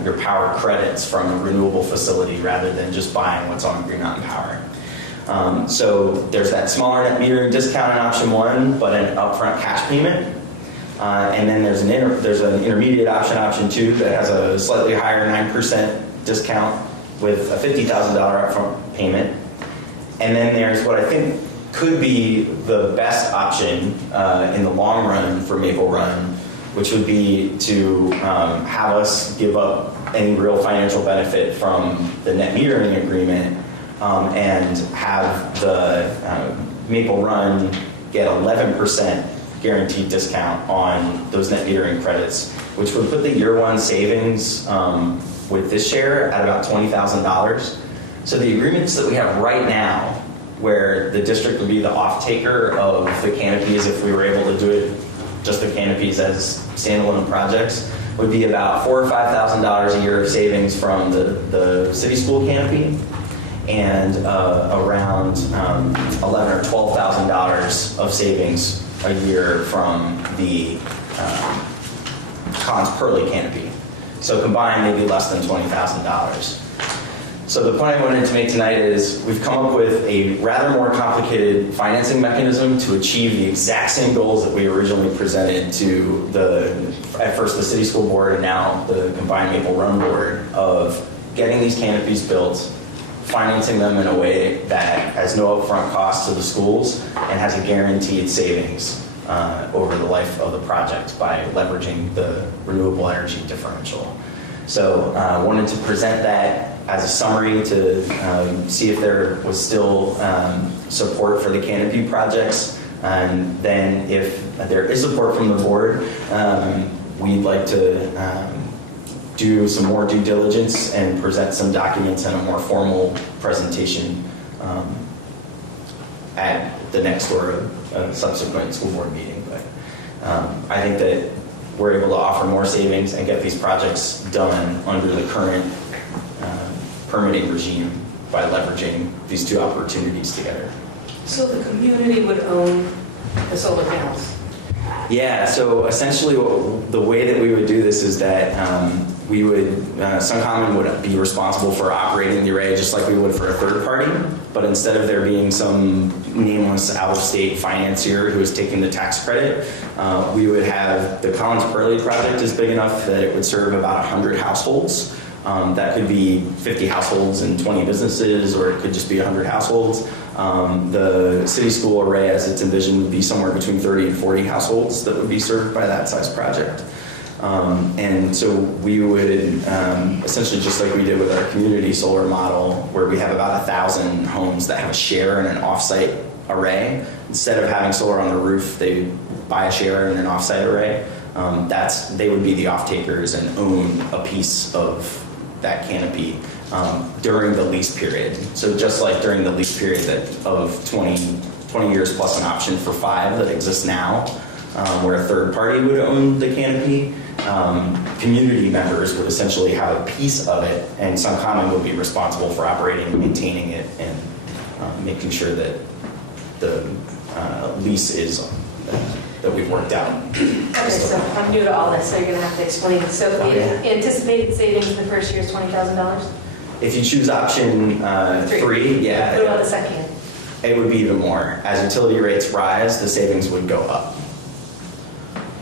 your power credits from a renewable facility rather than just buying what's on Green Mountain Power. So there's that smaller net metering discount in option one, but an upfront cash payment. And then there's an intermediate option, option two, that has a slightly higher 9% discount with a $50,000 upfront payment. And then there's what I think could be the best option in the long run for Maple Run, which would be to have us give up any real financial benefit from the net metering agreement and have the Maple Run get 11% guaranteed discount on those net metering credits, which would put the year one savings with this share at about $20,000. So the agreements that we have right now, where the district would be the off-taker of the canopies if we were able to do it, just the canopies as standalone projects, would be about $4,000 or $5,000 a year of savings from the city school canopy and around $11,000 or $12,000 of savings a year from the Cons Pearly canopy. So combined, maybe less than $20,000. So the point I wanted to make tonight is we've come up with a rather more complicated financing mechanism to achieve the exact same goals that we originally presented to at first the City School Board and now the combined Maple Run Board, of getting these canopies built, financing them in a way that has no upfront cost to the schools and has a guaranteed savings over the life of the project by leveraging the renewable energy differential. So I wanted to present that as a summary to see if there was still support for the canopy projects. And then if there is support from the board, we'd like to do some more due diligence and present some documents in a more formal presentation at the next or a subsequent school board meeting. But I think that we're able to offer more savings and get these projects done under the current permitting regime by leveraging these two opportunities together. So the community would own the solar panels? Yeah, so essentially the way that we would do this is that we would, Suncommon would be responsible for operating the array just like we would for a third party, but instead of there being some nameless out-of-state financier who is taking the tax credit, we would have the Collins Purley project is big enough that it would serve about 100 households. That could be 50 households and 20 businesses, or it could just be 100 households. The city school array, as it's envisioned, would be somewhere between 30 and 40 households that would be served by that size project. And so we would essentially, just like we did with our community solar model, where we have about 1,000 homes that have a share in an offsite array. Instead of having solar on the roof, they buy a share in an offsite array. They would be the off-takers and own a piece of that canopy during the lease period. So just like during the lease period of 20 years plus an option for 5 that exists now, where a third party would own the canopy, community members would essentially have a piece of it, and Suncommon would be responsible for operating and maintaining it and making sure that the lease is that we've worked out. Okay, so I'm new to all this, so you're going to have to explain. So the anticipated savings in the first year is $20,000? If you choose option 3, yeah. What about the second? It would be even more. As utility rates rise, the savings would go up.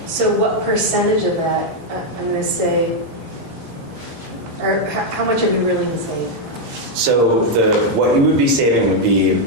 So what percentage of that, I'm going to say, or how much are you really going to save? So what you would be saving would be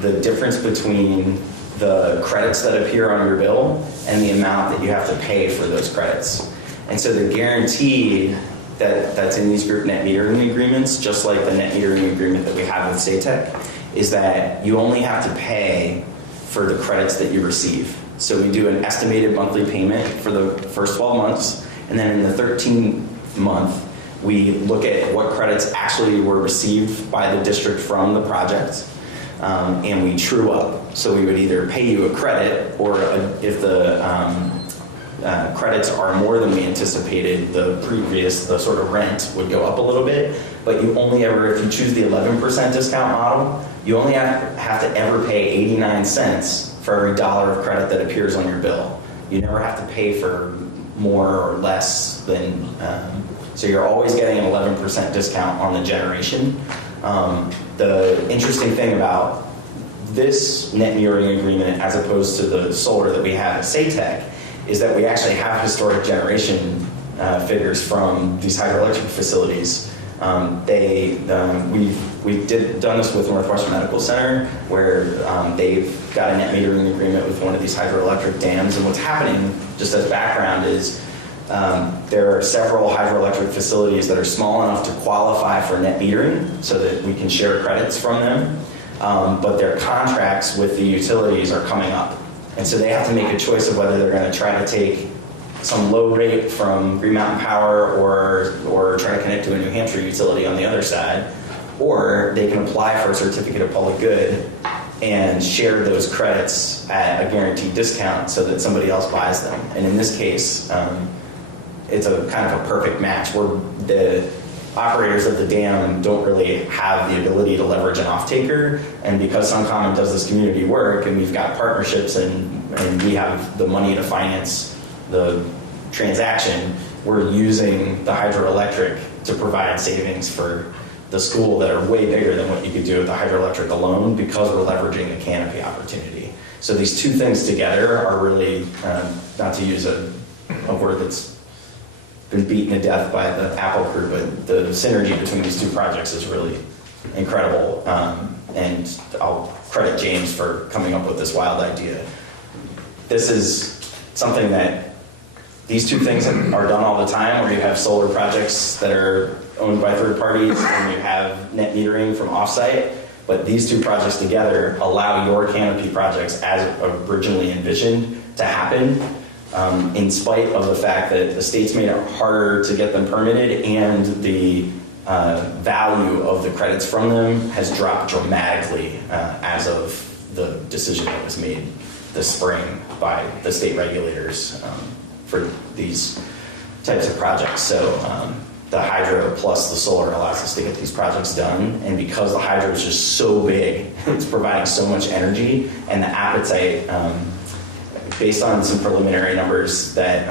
the difference between the credits that appear on your bill and the amount that you have to pay for those credits. And so the guarantee that's in these group net metering agreements, just like the net metering agreement that we have with SATEC, is that you only have to pay for the credits that you receive. So we do an estimated monthly payment for the first 12 months, and then in the 13th month, we look at what credits actually were received by the district from the project, and we true up. So we would either pay you a credit, or if the credits are more than we anticipated, the sort of rent would go up a little bit. But you only ever, if you choose the 11% discount model, you only have to ever pay 89 cents for every dollar of credit that appears on your bill. You never have to pay for more or less than, so you're always getting an 11% discount on the generation. The interesting thing about this net metering agreement, as opposed to the solar that we have at SATEC, is that we actually have historic generation figures from these hydroelectric facilities. We've done this with Northwestern Medical Center, where they've got a net metering agreement with one of these hydroelectric dams. And what's happening, just as background, is there are several hydroelectric facilities that are small enough to qualify for net metering so that we can share credits from them. But their contracts with the utilities are coming up. And so they have to make a choice of whether they're going to try to take some low rate from Green Mountain Power or try to connect to a New Hampshire utility on the other side, or they can apply for a certificate of public good and share those credits at a guaranteed discount so that somebody else buys them. And in this case, it's a kind of a perfect match where the operators of the dam don't really have the ability to leverage an off-taker, and because Suncommon does this community work and we've got partnerships and we have the money to finance the transaction, we're using the hydroelectric to provide savings for the school that are way bigger than what you could do with the hydroelectric alone, because we're leveraging a canopy opportunity. So these two things together are really, not to use a word that's been beaten to death by the Apple crew, but the synergy between these two projects is really incredible. And I'll credit James for coming up with this wild idea. This is something that these two things are done all the time, where you have solar projects that are owned by third parties and you have net metering from offsite. But these two projects together allow your canopy projects, as originally envisioned, to happen. In spite of the fact that the state's made it harder to get them permitted, and the value of the credits from them has dropped dramatically as of the decision that was made this spring by the state regulators for these types of projects. So the hydro plus the solar allows us to get these projects done, and because the hydro is just so big, it's providing so much energy, and the appetite based on some preliminary numbers that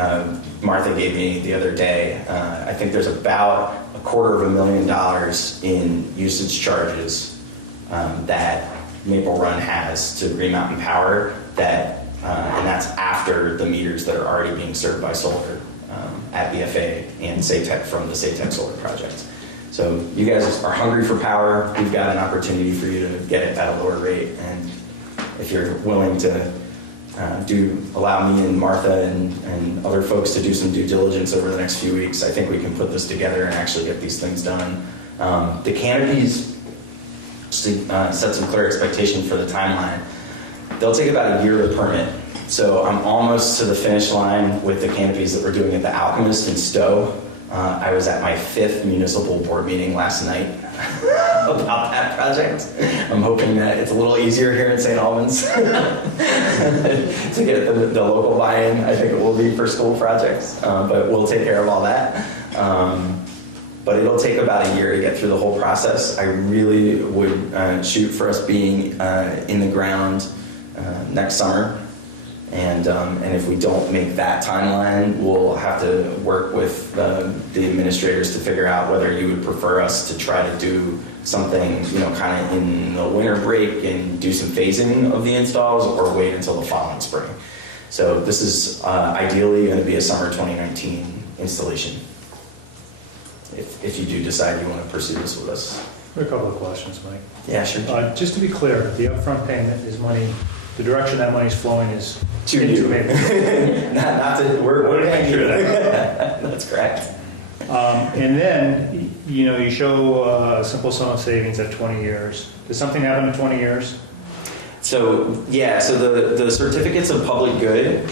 Martha gave me the other day, I think there's about $250,000 in usage charges that Maple Run has to Green Mountain Power, and that's after the meters that are already being served by solar at BFA and SATEC from the SATEC solar project. So you guys are hungry for power. We've got an opportunity for you to get it at a lower rate, and if you're willing to allow me and Martha and other folks to do some due diligence over the next few weeks, I think we can put this together and actually get these things done. The canopies, just to set some clear expectation for the timeline, they'll take about a year to permit. So I'm almost to the finish line with the canopies that we're doing at the Alchemist in Stowe. I was at my 5th municipal board meeting last night about that project. I'm hoping that it's a little easier here in St. Albans to get the local buy-in. I think it will be for school projects, but we'll take care of all that. But it'll take about a year to get through the whole process. I really would shoot for us being in the ground next summer. And if we don't make that timeline, we'll have to work with the administrators to figure out whether you would prefer us to try to do something, kind of in the winter break and do some phasing of the installs, or wait until the following spring. So this is ideally going to be a summer 2019 installation, if you do decide you want to pursue this with us. A couple of questions, Mike. Yeah, sure. Just to be clear, the upfront payment is money, the direction that money's flowing is To into you. Maple. not to, we're paying sure you. that. That's correct. And then, you show a simple sum of savings at 20 years. Does something happen in 20 years? So, yeah, so the certificates of public good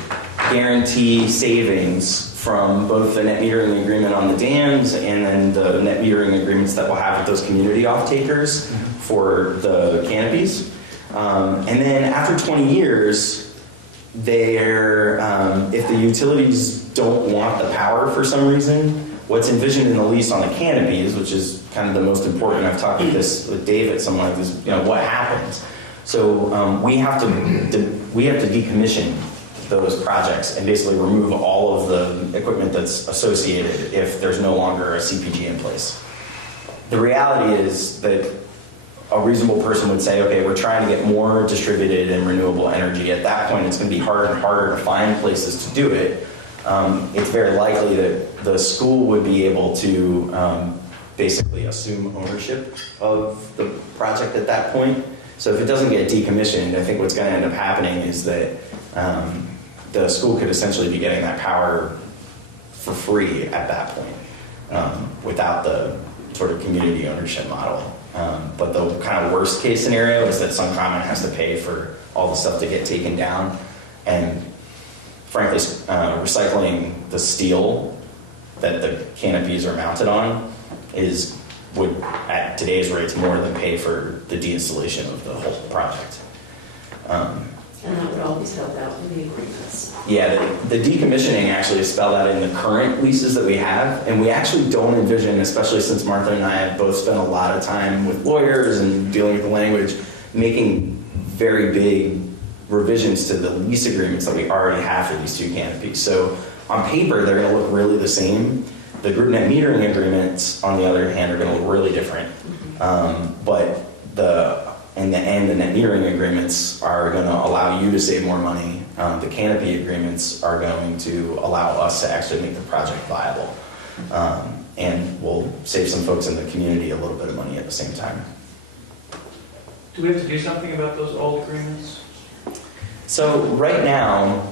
guarantee savings from both the net metering agreement on the dams and then the net metering agreements that we'll have with those community off-takers for the canopies. And then after 20 years, if the utilities don't want the power for some reason, what's envisioned in the lease on the canopies, which is kind of the most important, I've talked with Dave at some length, is what happens. So we have to decommission those projects and basically remove all of the equipment that's associated if there's no longer a CPG in place. The reality is that a reasonable person would say, okay, we're trying to get more distributed and renewable energy. At that point, it's going to be harder and harder to find places to do it. It's very likely that the school would be able to basically assume ownership of the project at that point. So if it doesn't get decommissioned, I think what's going to end up happening is that the school could essentially be getting that power for free at that point without the sort of community ownership model. But the kind of worst case scenario is that SunCommon has to pay for all the stuff to get taken down. And frankly, recycling the steel that the canopies are mounted on would, at today's rates, more than pay for the deinstallation of the whole project. And that would all be spelled out in the agreements. Yeah, the decommissioning actually is spelled out in the current leases that we have, and we actually don't envision, especially since Martha and I have both spent a lot of time with lawyers and dealing with the language, making very big revisions to the lease agreements that we already have for these two canopies. So on paper, they're going to look really the same. The group net metering agreements, on the other hand, are going to look really different. But in the end, the net metering agreements are going to allow you to save more money. The canopy agreements are going to allow us to actually make the project viable. And we'll save some folks in the community a little bit of money at the same time. Do we have to do something about those old agreements? So right now,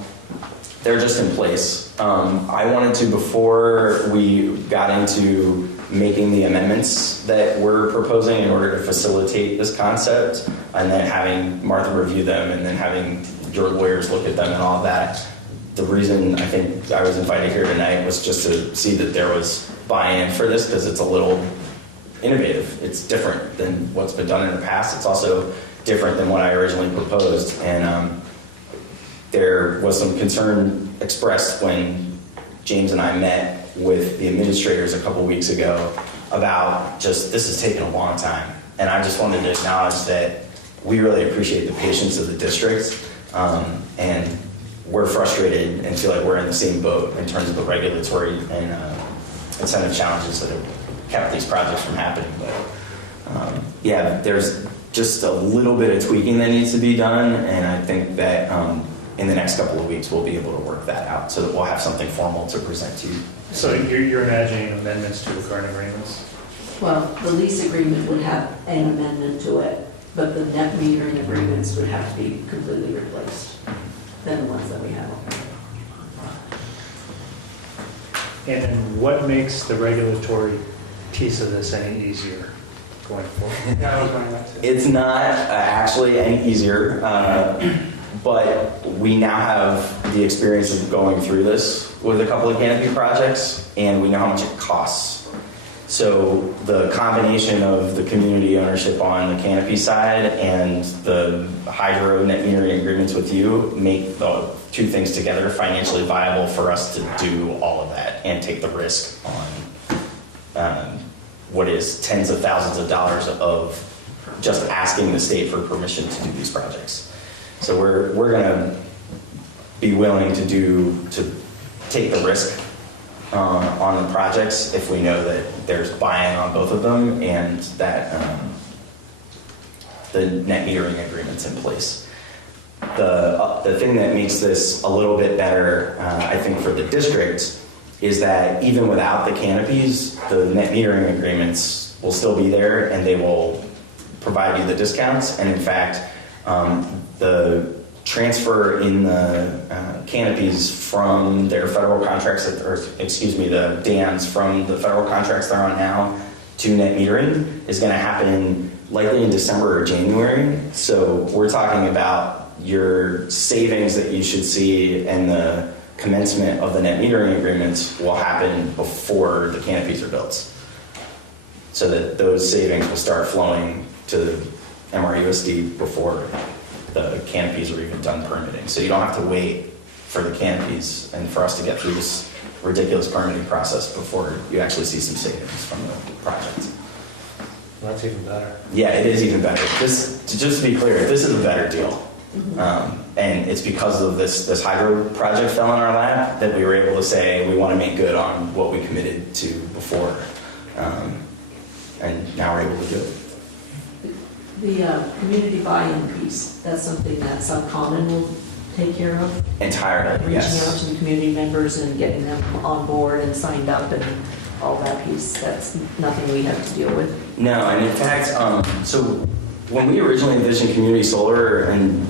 they're just in place. I wanted to, before we got into making the amendments that we're proposing in order to facilitate this concept, and then having Martha review them, and then having your lawyers look at them and all of that. The reason I think I was invited here tonight was just to see that there was buy-in for this, because it's a little innovative. It's different than what's been done in the past. It's also different than what I originally proposed. And there was some concern expressed when James and I met with the administrators a couple weeks ago about just, this is taking a long time. And I just wanted to acknowledge that we really appreciate the patience of the district. And we're frustrated and feel like we're in the same boat in terms of the regulatory and incentive challenges that have kept these projects from happening. But yeah, there's just a little bit of tweaking that needs to be done, and I think that in the next couple of weeks we'll be able to work that out so that we'll have something formal to present to you. So you're imagining amendments to the current agreements? Well, the lease agreement would have an amendment to it, but the net metering agreements would have to be completely replaced than the ones that we have. And then what makes the regulatory piece of this any easier going forward? Yeah, I was wondering that too. It's not actually any easier, but we now have the experience of going through this with a couple of canopy projects, and we know how much it costs. So the combination of the community ownership on the canopy side and the hydro net metering agreements with you make the two things together financially viable for us to do all of that and take the risk on what is tens of thousands of dollars of just asking the state for permission to do these projects. So we're going to be willing to take the risk on the projects if we know that there's buy-in on both of them and that the net metering agreement's in place. The thing that makes this a little bit better, I think, for the district is that even without the canopies, the net metering agreements will still be there and they will provide you the discounts. And in fact, the transfer in the canopies from their federal contracts, the dams from the federal contracts they're on now to net metering is going to happen likely in December or January. So we're talking about your savings that you should see and the commencement of the net metering agreements will happen before the canopies are built. So that those savings will start flowing to MRUSD before the canopies are even done permitting. So you don't have to wait for the canopies and for us to get through this ridiculous permitting process before you actually see some savings from the project. Well, that's even better. Yeah, it is even better. Just to be clear, this is a better deal. And it's because of this hydro project fell in our lap that we were able to say we want to make good on what we committed to before. And now we're able to do it. The community buy-in piece, that's something that Subcommon will take care of? Entirely, Reaching yes. out to the community members and getting them on board and signed up and all that piece, that's nothing we have to deal with? No, and in fact, so when we originally envisioned community solar and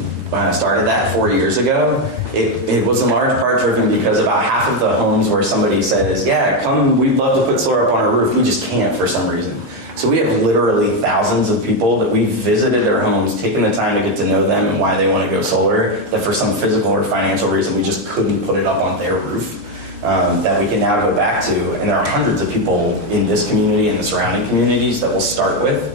started that 4 years ago, it was in large part driven because about half of the homes where somebody says, yeah, come, we'd love to put solar up on our roof, we just can't for some reason. So we have literally thousands of people that we've visited their homes, taken the time to get to know them and why they want to go solar, that for some physical or financial reason we just couldn't put it up on their roof, that we can now go back to. And there are hundreds of people in this community and the surrounding communities that we'll start with.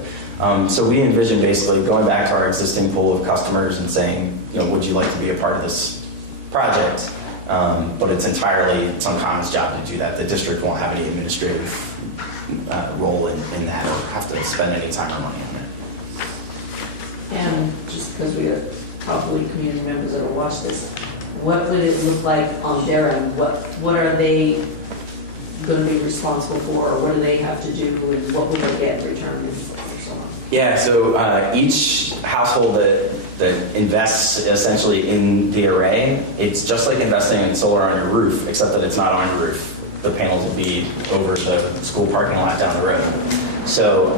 So we envision basically going back to our existing pool of customers and saying, would you like to be a part of this project? But it's entirely Suncommon's job to do that. The district won't have any administrative role in that or have to spend any time or money on it. And just because we have probably community members that will watch this, what would it look like on their end? What are they going to be responsible for, or what do they have to do, and what will they get in return, and so on? Yeah, so each household that invests essentially in the array, it's just like investing in solar on your roof, except that it's not on your roof. The panels will be over the school parking lot down the road. So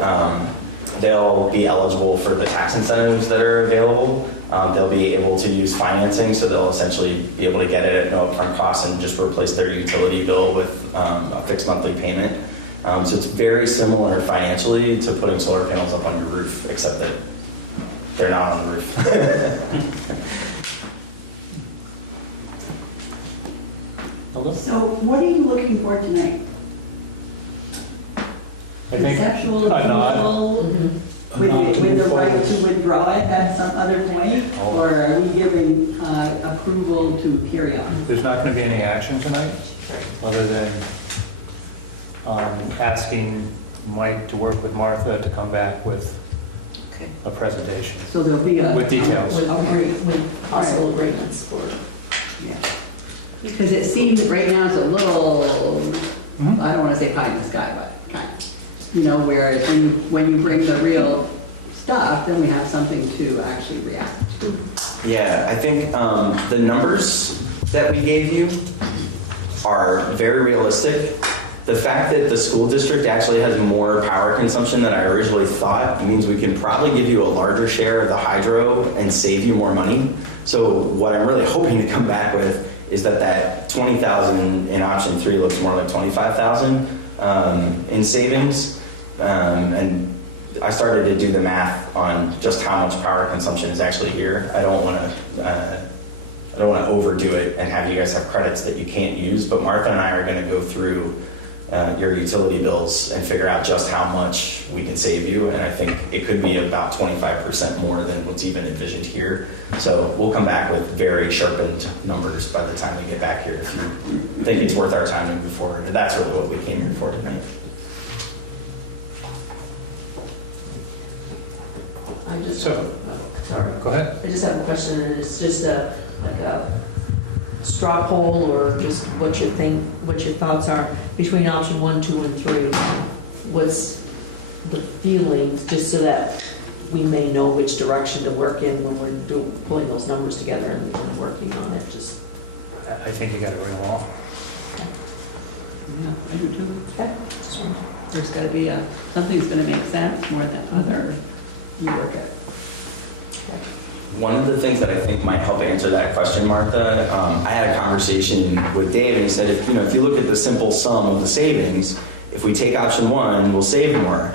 they'll be eligible for the tax incentives that are available. They'll be able to use financing, so they'll essentially be able to get it at no upfront cost and just replace their utility bill with a fixed monthly payment. So it's very similar financially to putting solar panels up on your roof, except that they're not on the roof. So what are you looking for tonight? I think Conceptual a nod. approval with the right to withdraw it at some other point? Or are we giving approval to carry on? There's not going to be any action tonight, other than asking Mike to work with Martha to come back with a presentation So there'll be a... with details. With possible agreements for Yeah. Because it seems that right now it's a little, I don't want to say pie in the sky, but kind of. You know, whereas when you bring the real stuff, then we have something to actually react to. Yeah, I think the numbers that we gave you are very realistic. The fact that the school district actually has more power consumption than I originally thought means we can probably give you a larger share of the hydro and save you more money. So what I'm really hoping to come back with is that 20,000 in option 3 looks more like 25,000 in savings. And I started to do the math on just how much power consumption is actually here. I don't want to overdo it and have you guys have credits that you can't use, but Martha and I are going to go through your utility bills and figure out just how much we can save you, and I think it could be about 25% more than what's even envisioned here. So we'll come back with very sharpened numbers by the time we get back here if you think it's worth our time to move forward. And that's really what we came here for tonight. Sorry, go ahead. I just have a question, and it's just like a straw poll, or just what your thoughts are between option 1, 2, and 3. What's the feelings, just so that we may know which direction to work in when we're pulling those numbers together and working on it? Just I think you got to bring them all. Yeah, I do too. okay. There's got to be something's going to make sense more than other you work at. One of the things that I think might help answer that question, Martha, I had a conversation with Dave, and he said, if you look at the simple sum of the savings, if we take option 1, we'll save more.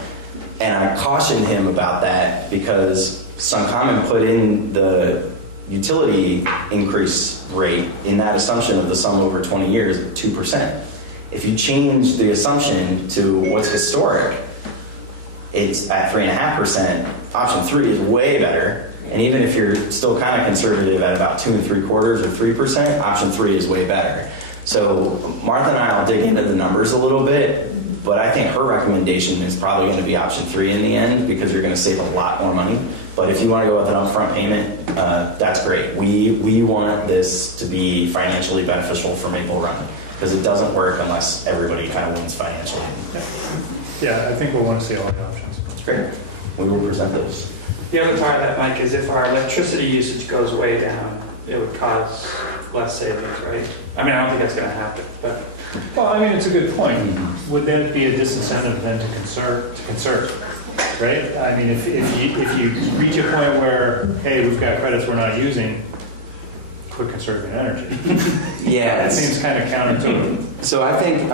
And I cautioned him about that because Suncommon put in the utility increase rate in that assumption of the sum over 20 years at 2%. If you change the assumption to what's historic, it's at 3.5%. Option 3 is way better. And even if you're still kind of conservative at about 2 3/4 or 3%, option 3 is way better. So Martha and I will dig into the numbers a little bit, but I think her recommendation is probably going to be option 3 in the end because you're going to save a lot more money. But if you want to go with an upfront payment, that's great. We want this to be financially beneficial for Maple Run because it doesn't work unless everybody kind of wins financially. Yeah, I think we'll want to see all the options. That's great. We will present those. The other part of that, Mike, is if our electricity usage goes way down, it would cause less savings, right? I mean, I don't think that's going to happen, but. Well, I mean, it's a good point. Would that be a disincentive then to conserve, right? I mean, if you reach a point where, hey, we've got credits we're not using, quit conserving energy. Yeah, that seems kind of counterintuitive. So I think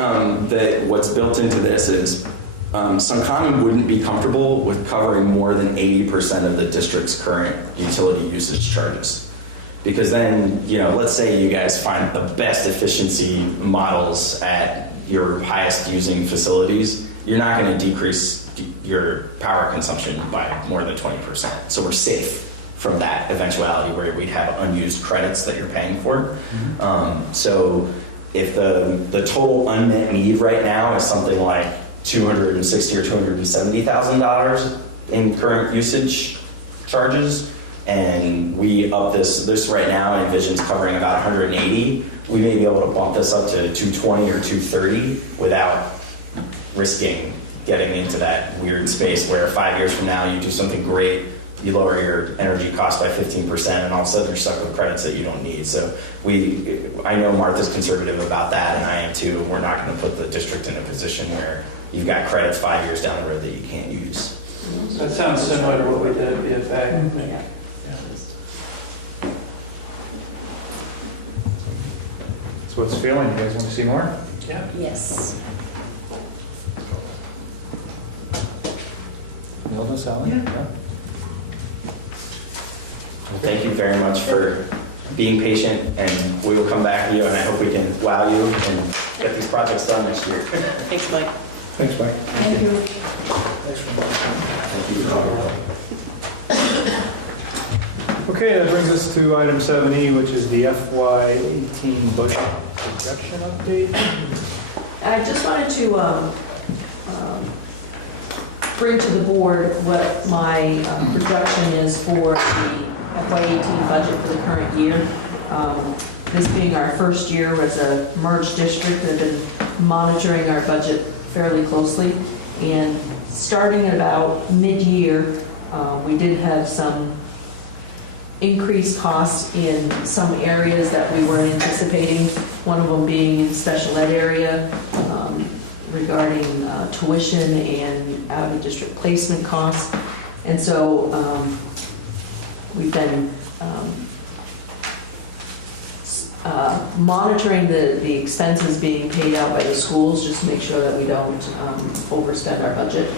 that what's built into this is Suncommon wouldn't be comfortable with covering more than 80% of the district's current utility usage charges. Because then, let's say you guys find the best efficiency models at your highest using facilities, you're not going to decrease your power consumption by more than 20%. So we're safe from that eventuality where we'd have unused credits that you're paying for. So if the total unmet need right now is something like $260,000 or $270,000 in current usage charges, and we up this right now envisions covering about 180, we may be able to bump this up to 220 or 230 without risking getting into that weird space where 5 years from now you do something great, you lower your energy cost by 15%, and all of a sudden you're stuck with credits that you don't need. So I know Martha's conservative about that, and I am too. We're not going to put the district in a position where you've got credits 5 years down the road that you can't use. That sounds similar to what we did at BFA. Yeah. So what's the feeling? You guys want to see more? Yeah. Yes. Milda, Sally? Yeah. Thank you very much for being patient, and we will come back to you, and I hope we can wow you and get these projects done next year. Thanks, Mike. Thanks, Mike. Thank you. Thank you. Okay, that brings us to item 7E, which is the FY18 budget projection update. I just wanted to bring to the board what my projection is for the FY18 budget for the current year. this being our first year as a merged district, I've been monitoring our budget fairly closely. And starting at about mid-year, we did have some increased costs in some areas that we weren't anticipating, one of them being in special ed area regarding tuition and out-of-district placement costs. And so we've been monitoring the expenses being paid out by the schools, just to make sure that we don't overspend our budget.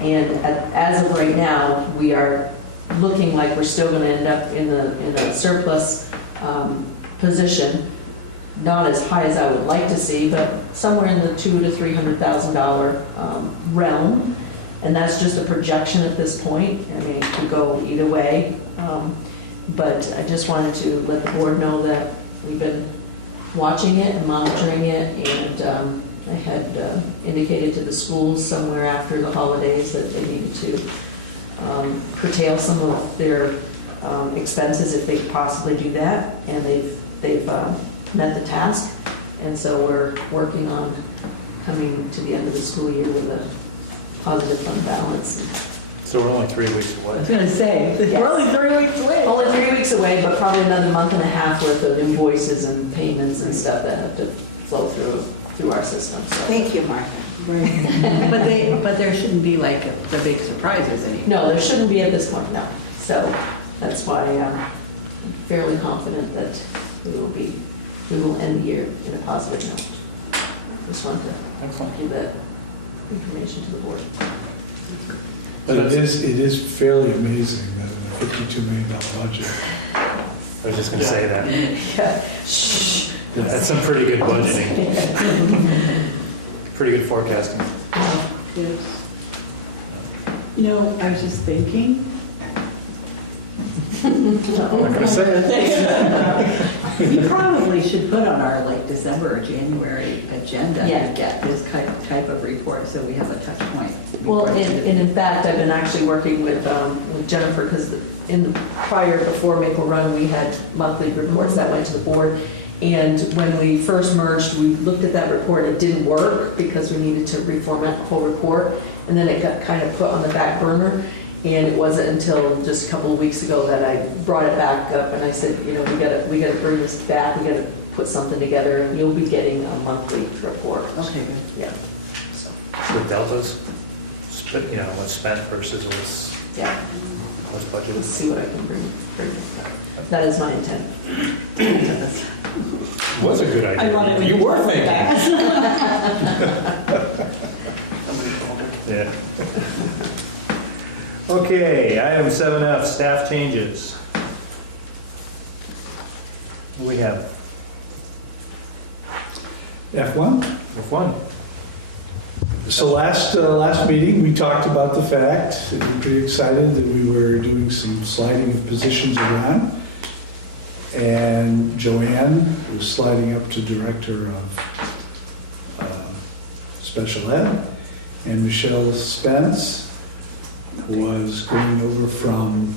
And as of right now, we are looking like we're still going to end up in a surplus position, not as high as I would like to see, but somewhere in the $200,000 to $300,000 realm. And that's just a projection at this point. I mean, it could go either way. But I just wanted to let the board know that we've been watching it and monitoring it, and I had indicated to the schools somewhere after the holidays that they needed to curtail some of their expenses if they could possibly do that, and they've met the task, and so we're working on coming to the end of the school year with a positive fund balance. So we're only 3 weeks I away. was gonna say, Yes. we're only 3 weeks away. Only 3 weeks away, but probably another month and a half worth of invoices and payments and stuff that have to flow through our system. So. Thank you, Martha. Right. But there shouldn't be like the big surprises anymore. No, there shouldn't be at this point, no. So that's why I'm fairly confident that we will end the year in a positive note. Just wanted to give that information to the board. But it is fairly amazing that in a $52 million budget. I was just going to say that. Yeah. Shh. That's some pretty good budgeting. Pretty good forecasting. Yes. You know, I was just thinking. I'm not going to say it. We probably should put on our like December or January agenda Yeah. to get this type of report so we have a touch point. Well, and in fact, I've been actually working with Jennifer, because before Maple Run, we had monthly reports that went to the board. And when we first merged, we looked at that report. It didn't work because we needed to reformat the whole report. And then it got kind of put on the back burner. And it wasn't until just a couple of weeks ago that I brought it back up and I said, you know, we gotta bring this back. We gotta put something together, and you'll be getting a monthly report. Okay, good. Yeah. So, The deltas, you know, what's spent versus yeah. what's Let's budgeted. see what I can bring. That is my intent. Was a good idea. I wanted to You were use thinking. that. Yeah. Okay, item 7F, staff changes. What do we have? F1? F1. So last meeting, we talked about the fact, and we're pretty excited that we were doing some sliding of positions around. And Joanne was sliding up to Director of Special Ed, and Michelle Spence was going over from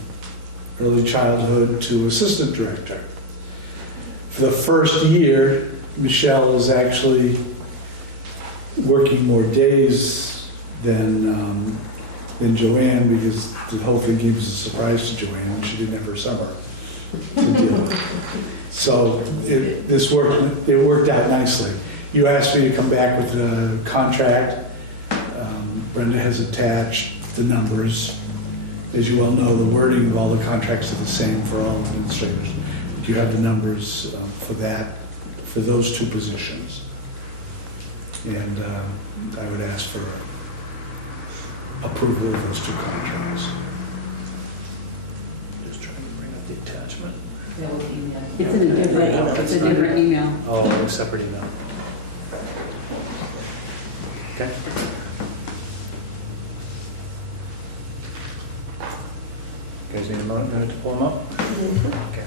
Early Childhood to Assistant Director. For the first year, Michelle is actually working more days than Joanne, because the whole thing came as a surprise to Joanne, and she didn't have her summer to deal with. So it worked out nicely. You asked me to come back with a contract. Brenda has attached the numbers. As you well know, the wording of all the contracts are the same for all administrators. You have the numbers for those two positions. And I would ask for approval of those two contracts. Just trying to bring up the attachment. It's in a different email. It's a different email. Oh, a separate email. Okay. You guys need a minute to pull them up? Okay.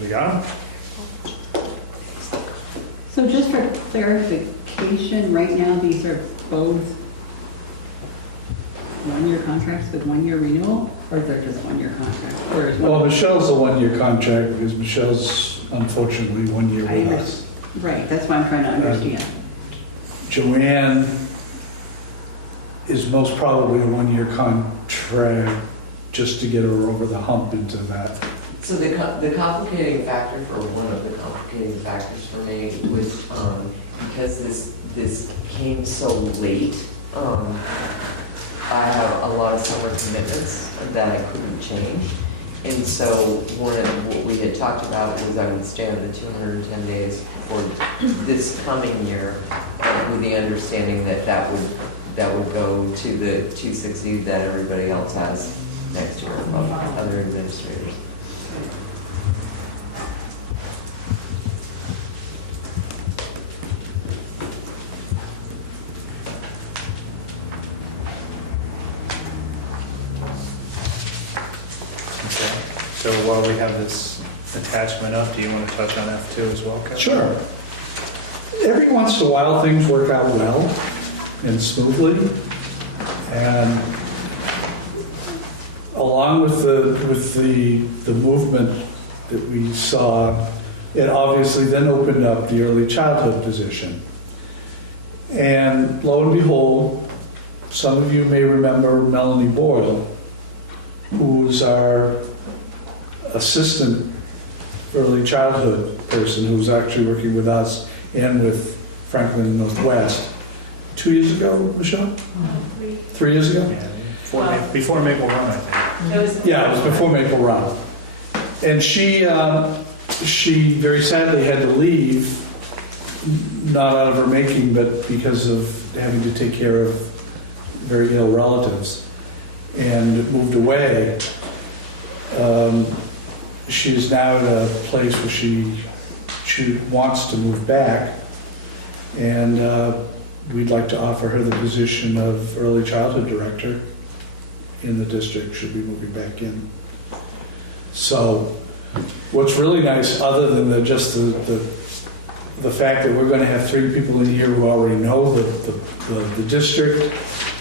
We got them? So just for clarification, right now, these are both one-year contracts with one-year renewal, or they're just one-year contracts? Or is one- Well, Michelle's a one-year contract because Michelle's unfortunately 1 year I with under- us. Right, that's what I'm trying to understand. Joanne is most probably a 1 year contract just to get her over the hump into that. So the complicating factor, for one of the complicating factors for me was because this came so late, I have a lot of summer commitments that I couldn't change. And so one of what we had talked about was I would stay on the 210 days for this coming year, with the understanding that that would go to the 260 that everybody else has next year, of other administrators. Okay. So while we have this attachment up, do you want to touch on F2 as well, Kevin? Sure. Every once in a while, things work out well and smoothly. And along with the movement that we saw, it obviously then opened up the early childhood position. And lo and behold, some of you may remember Melanie Borden, who's our assistant early childhood person who's actually working with us and with Franklin Northwest. 2 years ago, Michelle? 3 years ago? Yeah, before Maple Run, I think. Yeah, it was before Maple Run. And she very sadly had to leave, not out of her making, but because of having to take care of very ill relatives, and moved away. She's now at a place where she wants to move back, and we'd like to offer her the position of early childhood director in the district. She'll be moving back in. So what's really nice, other than just the fact that we're going to have 3 people in here who already know the district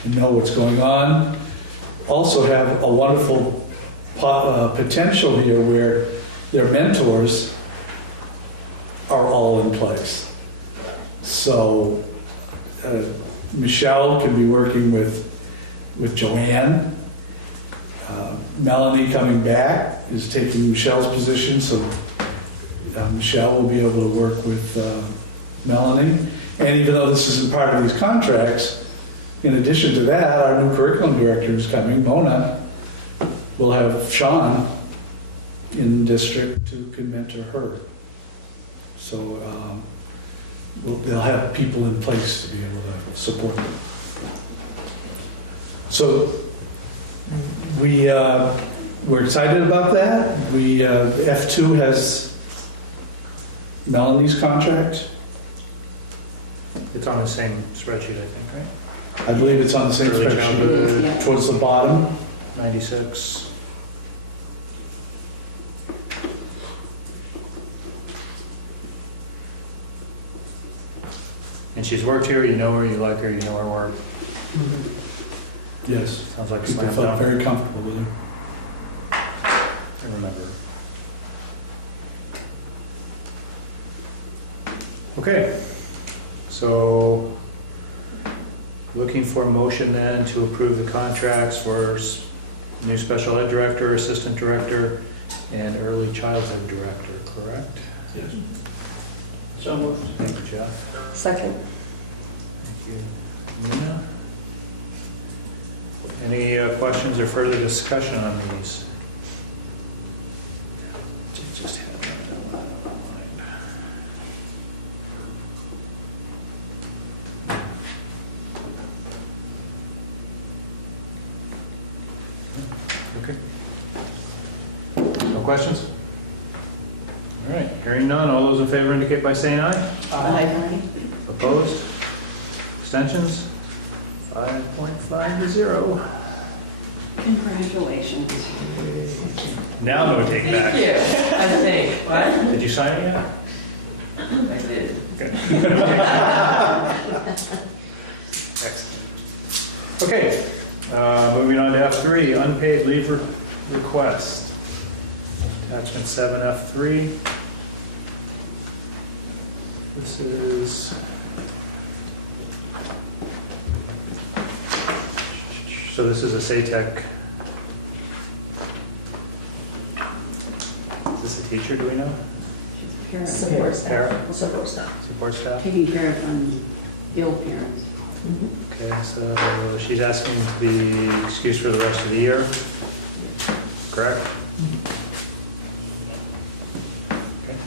and know what's going on, also have a wonderful potential here where their mentors are all in place. So Michelle can be working with Joanne. Melanie coming back is taking Michelle's position, so Michelle will be able to work with Melanie. And even though this isn't part of these contracts, in addition to that, our new curriculum director is coming, Mona. We'll have Sean in district who can mentor her. So they'll have people in place to be able to support them. So we're excited about that. F2 has Melanie's contract. It's on the same spreadsheet, I think, right? I believe it's on the same Early spreadsheet, childhood, towards the bottom. 96. And she's worked here, you know her, you like her, you know her work. Yes. Sounds like a I slam felt dunk. very comfortable with her. I remember. Okay, so looking for a motion then to approve the contracts for new special ed director, assistant director, and early childhood director, correct? Yes. So moved. Thank you, Jeff. Second. Thank you, Nina. Any questions or further discussion on these? Just have that online. Okay. No questions? All right, hearing none, all those in favor indicate by saying aye. Aye. Opposed? Abstentions? 5.5 to 0. Congratulations. Now no take back. Thank you, I think. What? Did you sign it yet? I did. Okay. Excellent. Okay, moving on to F3, unpaid leave request. Attachment 7F3. This is, so this is a SATEC. Is this a teacher, do we know? She's a parent. Support staff. Para? Support staff. Support staff? Taking care of ill parents. Okay, so she's asking to be excused for the rest of the year, correct? Okay.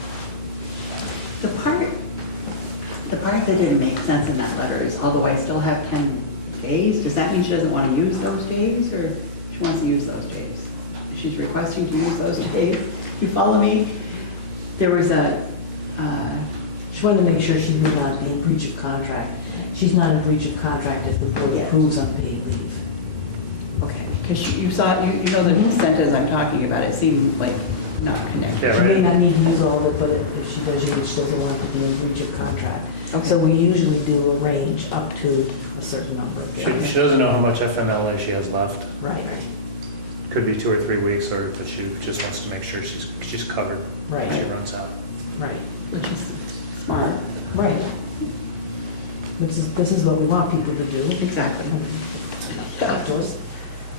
The part that didn't make sense in that letter is, although I still have 10 days, does that mean she doesn't want to use those days, or she wants to use those days? She's requesting to use those days. You follow me? There was a, She wanted to make sure she would not be in breach of contract. She's not in breach of contract if the board Yes. approves unpaid leave. okay, because you saw, you know the sentence I'm talking about, it seemed like not connected. Yeah, She right. may not need to use all of it, but if she does use it, she doesn't want to be in breach of contract. Okay. So we usually do a range up to a certain number of She days. doesn't know how much FMLA she has left. Right, Could be 2 or 3 weeks, or but she just wants to make sure she's covered when she right, runs out. right, Which is smart. right. This is what we want people to do. Exactly. Up to us.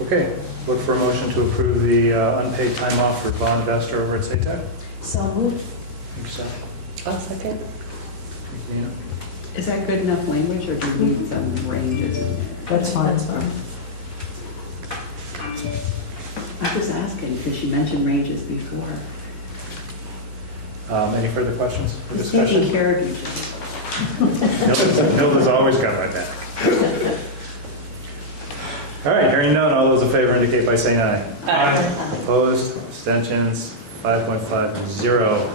Okay, look for a motion to approve the unpaid time off for Von Bester over at SATEC. So moved. Thank you, Seth. I'll second. Thank you, Nina. Is that good enough language, or do you need some ranges in there? That's fine. That's fine. I'm just asking, because she mentioned ranges before. Any further questions or Who's taking discussion? care of you? Nilda's always got my back. All right, hearing none, all those in favor indicate by saying aye. Aye. Opposed, abstentions, 5.50.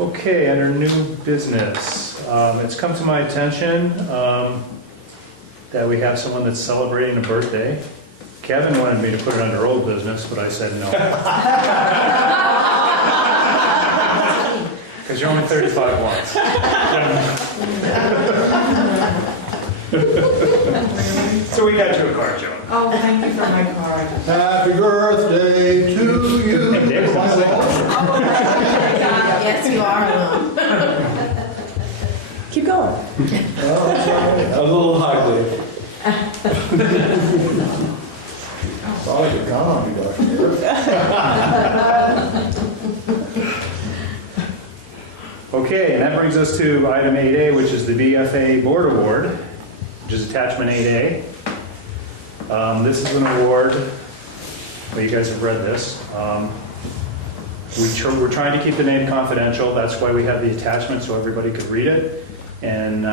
Okay, under new business, it's come to my attention that we have someone that's celebrating a birthday. Kevin wanted me to put it under old business, but I said no. Because you're only 35 once. So we got you a card, Joe. Oh, thank you for my card. Happy birthday to you. And Dave's gonna sing. Yes, you are. Keep going. A little ugly. Sorry, you're gone, you Okay, and that brings us to item 8A, which is the BFA Board Award, which is attachment 8A. This is an award, well, you guys have read this. We're trying to keep the name confidential. That's why we have the attachment, so everybody could read it. And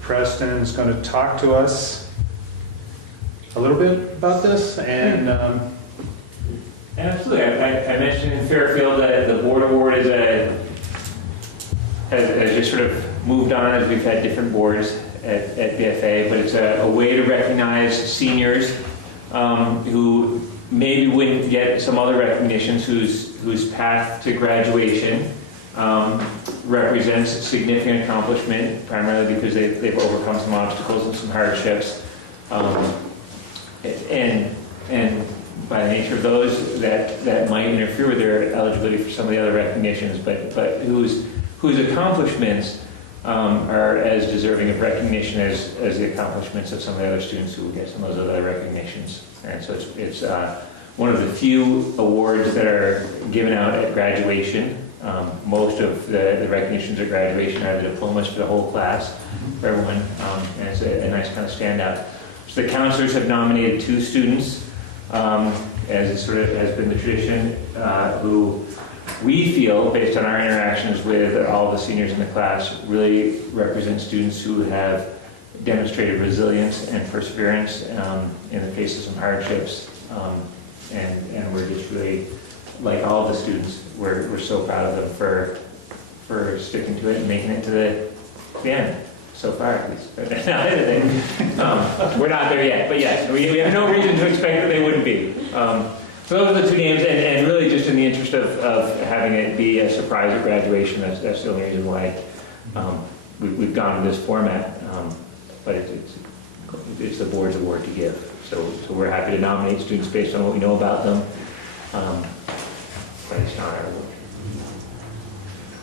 Preston is going to talk to us a little bit about this. And Absolutely. I mentioned in Fairfield that the board award is has just sort of moved on as we've had different boards at BFA, but it's a way to recognize seniors who maybe wouldn't get some other recognitions, whose path to graduation represents significant accomplishment, primarily because they've overcome some obstacles and some hardships. And by the nature of those, that might interfere with their eligibility for some of the other recognitions, but whose accomplishments are as deserving of recognition as the accomplishments of some of the other students who will get some of those other recognitions. And so it's one of the few awards that are given out at graduation. Most of the recognitions at graduation are the diplomas for the whole class, for everyone, and it's a nice kind of standout. So the counselors have nominated 2 students, as it sort of has been the tradition, who we feel, based on our interactions with all the seniors in the class, really represent students who have demonstrated resilience and perseverance in the face of some hardships. And we're just really, like all the students, we're so proud of them for sticking to it and making it to the end. so far at least. We're not there yet, but yes, we have no reason to expect that they wouldn't be. So those are the two names, and really just in the interest of having it be a surprise at graduation, that's the only reason why we've gone to this format. But it's the board's award to give. So we're happy to nominate students based on what we know about them. But it's not our award.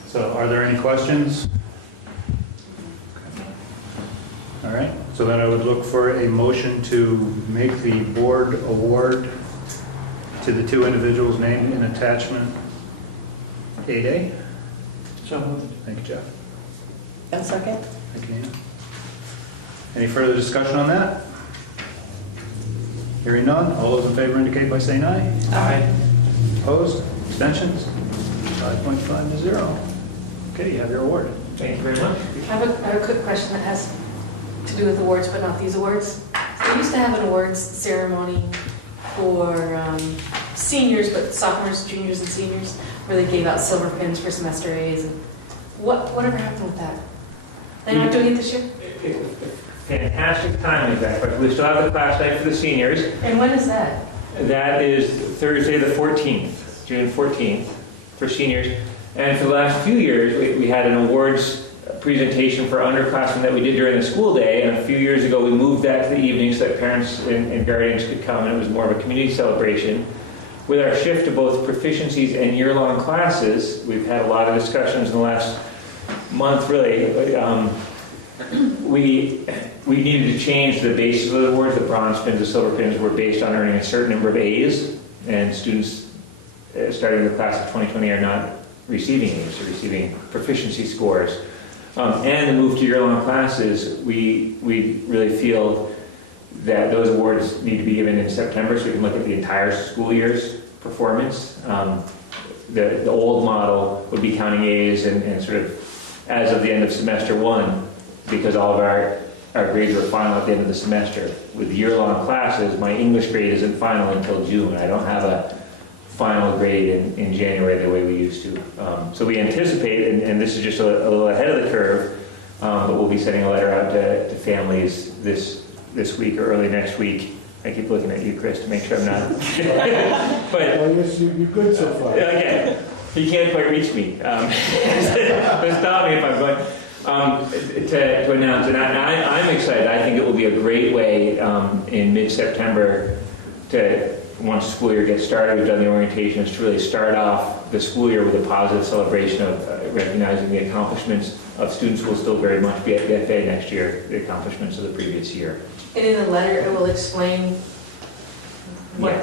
So are there any questions? All right, so then I would look for a motion to make the board award to the two individuals named in attachment 8A. So moved. Thank you, Jeff. A second? Thank you, Nina. Any further discussion on that? Hearing none, all those in favor indicate by saying aye. Aye. Opposed? Abstentions? 5.5 to 0. Okay, you have your award. Thank you very much. I have a quick question that has to do with awards, but not these awards. So we used to have an awards ceremony for seniors, but sophomores, juniors, and seniors, where they gave out silver pins for semester A's. And whatever happened with that? They're not doing it this year? Fantastic timing, Zach. We still have the class night for the seniors. And when is that? That is Thursday the 14th, June 14th, for seniors. And for the last few years, we had an awards presentation for underclassmen that we did during the school day. And a few years ago, we moved that to the evening so that parents and guardians could come, and it was more of a community celebration. With our shift to both proficiencies and year-long classes, we've had a lot of discussions in the last month, really. We needed to change the basis of the awards. The bronze pins, the silver pins were based on earning a certain number of A's, and students starting the class of 2020 are not receiving A's, they're receiving proficiency scores. And the move to year-long classes, we really feel that those awards need to be given in September so we can look at the entire school year's performance. The old model would be counting A's and sort of as of the end of semester one, because all of our grades were final at the end of the semester. With year-long classes, my English grade isn't final until June. I don't have a final grade in January the way we used to. So we anticipate, and this is just a little ahead of the curve, but we'll be sending a letter out to families this week or early next week. I keep looking at you, Chris, to make sure I'm not. But yes, you're good so far. Okay, you can't quite reach me. So stop me if I'm going. To announce, and I'm excited. I think it will be a great way in mid-September to, once the school year gets started, we've done the orientation, is to really start off the school year with a positive celebration of recognizing the accomplishments of students who will still very much be at the FA next year, the accomplishments of the previous year. And in the letter, it will explain what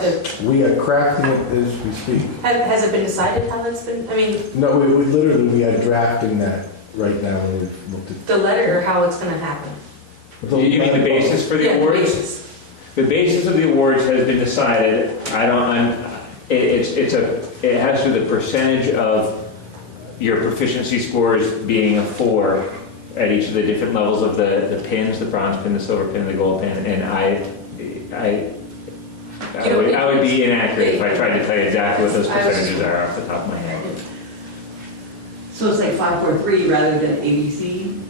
We are crafting it as we speak. Has it been decided how that's been, I mean, No, we are drafting that right now. We've looked at. the letter or how it's going to happen? You mean the basis for the Yeah, the awards? basis. The basis of the awards has been decided. It has to do with the percentage of your proficiency scores being a 4 at each of the different levels of the pins, the bronze pin, the silver pin, the gold pin, and I would be inaccurate if I tried to tell you exactly what those percentages are off the top of my head. So it's like 5, 4, 3 rather than ABC,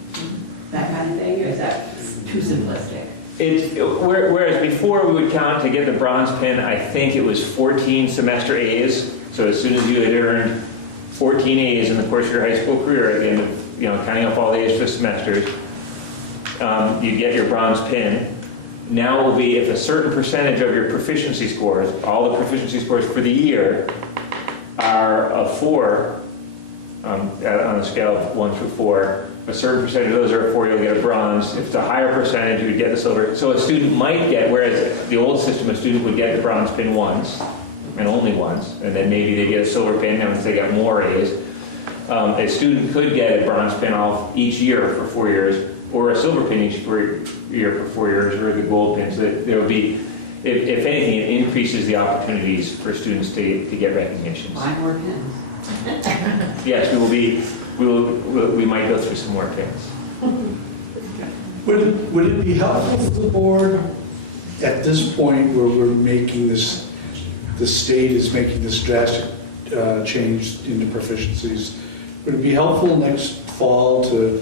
that kind of thing, or is that too simplistic? Whereas before we would count to get the bronze pin, I think it was 14 semester A's. So as soon as you had earned 14 A's in the course of your high school career, at the end of, counting up all the A's for semesters, you get your bronze pin. Now it will be if a certain percentage of your proficiency scores, all the proficiency scores for the year, are a 4 on a scale of 1 through 4. A certain percentage of those are a 4, you'll get a bronze. If it's a higher percentage, you would get the silver. So a student might get, whereas the old system, a student would get the bronze pin once, and only once, and then maybe they get a silver pin, and once they got more A's. A student could get a bronze pin off each year for 4 years, or a silver pin each year for 4 years, or the gold pin. So that there will be, if anything, it increases the opportunities for students to get recognitions. Buy more pins. Yes, we might go through some more pins. Would it be helpful for the board at this point where we're making this, the state is making this drastic change into proficiencies, would it be helpful next fall to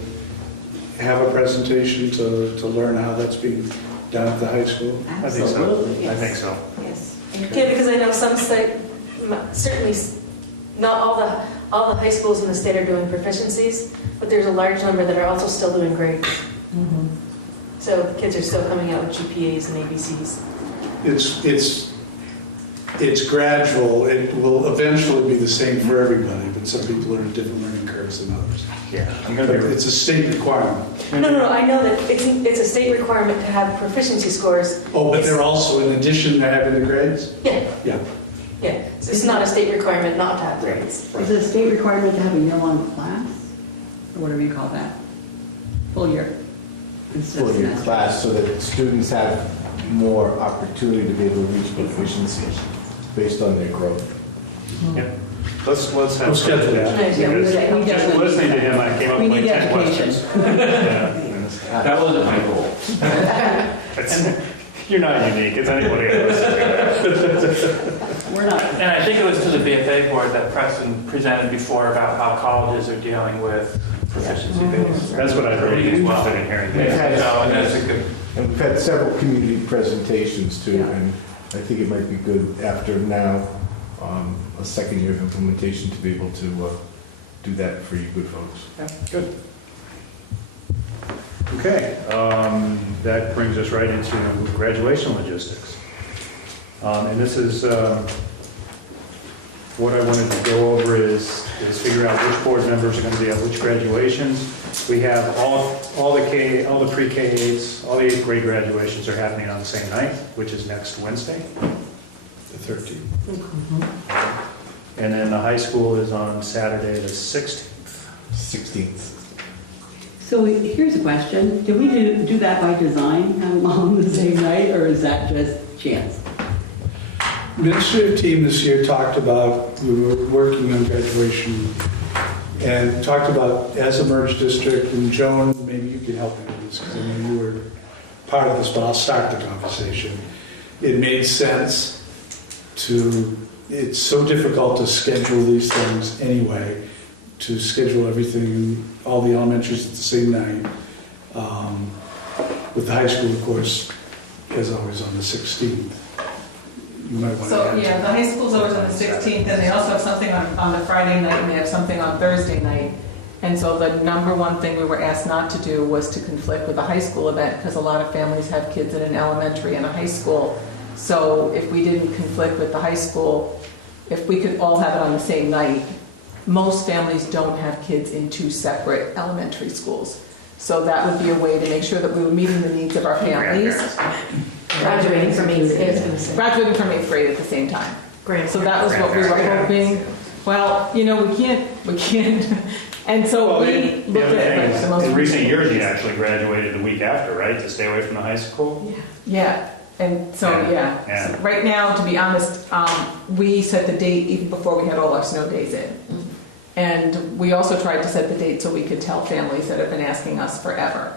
have a presentation to learn how that's being done at the high school? I think so. Absolutely. I think so. Yes. Yeah, because I know some state, certainly not all the high schools in the state are doing proficiencies, but there's a large number that are also still doing grades. So the kids are still coming out with GPAs and ABCs. It's gradual. It will eventually be the same for everybody, but some people are in different learning curves than others. Yeah. But it's a state requirement. No, I know that it's a state requirement to have proficiency scores. Oh, but they're also, in addition to having the grades? Yeah, Yeah. so it's not a state requirement not to have grades. Is it a state requirement to have a year-long class? Or whatever you call that? Full year? Instead of For your semester? class, so that students have more opportunity to be able to reach proficiency based on their growth. Yep. Let's have. We'll schedule that. Yeah, we Because definitely just listening to him, I came up We with like need 10 education. questions. Yeah. That wasn't my goal. You're not unique, it's anybody else. We're not. And I think it was to the BFA board that Preston presented before about how colleges are dealing with proficiency based. That's what I really as well. interested in hearing. So, and that's a good, And we've had several community presentations too, Yeah. and I think it might be good after now, a second year of implementation to be able to do that for you good folks. Yeah, good. Okay, that brings us right into graduation logistics. And this is, what I wanted to go over is figure out which board members are going to be at which graduations. We have all the pre-K-8s, all the 8th grade graduations are happening on the same night, which is next Wednesday, the 13th. And then the high school is on Saturday, the 16th. 16th. So here's a question. Did we do that by design, have them all on the same night, or is that just chance? Administrative team this year talked about, we were working on graduation, and talked about as a merged district, and Joan, maybe you can help me with this, because I know you were part of this, but I'll start the conversation. It made sense it's so difficult to schedule these things anyway, to schedule everything, all the elementaries at the same night. With the high school, of course, as always, on the 16th. You might want to So, add to yeah, the that. high school's always on the 16th, and they also have something on the Friday night, and they have something on Thursday night. And so the number one thing we were asked not to do was to conflict with the high school event, because a lot of families have kids in an elementary and a high school. So if we didn't conflict with the high school, if we could all have it on the same night, most families don't have kids in 2 separate elementary schools. So that would be a way to make sure that we were meeting the needs of our families. Graduating from 8th grade. Graduating from 8th grade at the same time. So that was what we were hoping. Well, we can't, and so Well, we the looked other at thing like is, the most. in recent years, you actually graduated the week after, right, to stay away from the high school? Yeah, and so, Yeah. So right now, to be honest, we set the date even before we had all our snow days in. And we also tried to set the date so we could tell families that have been asking us forever.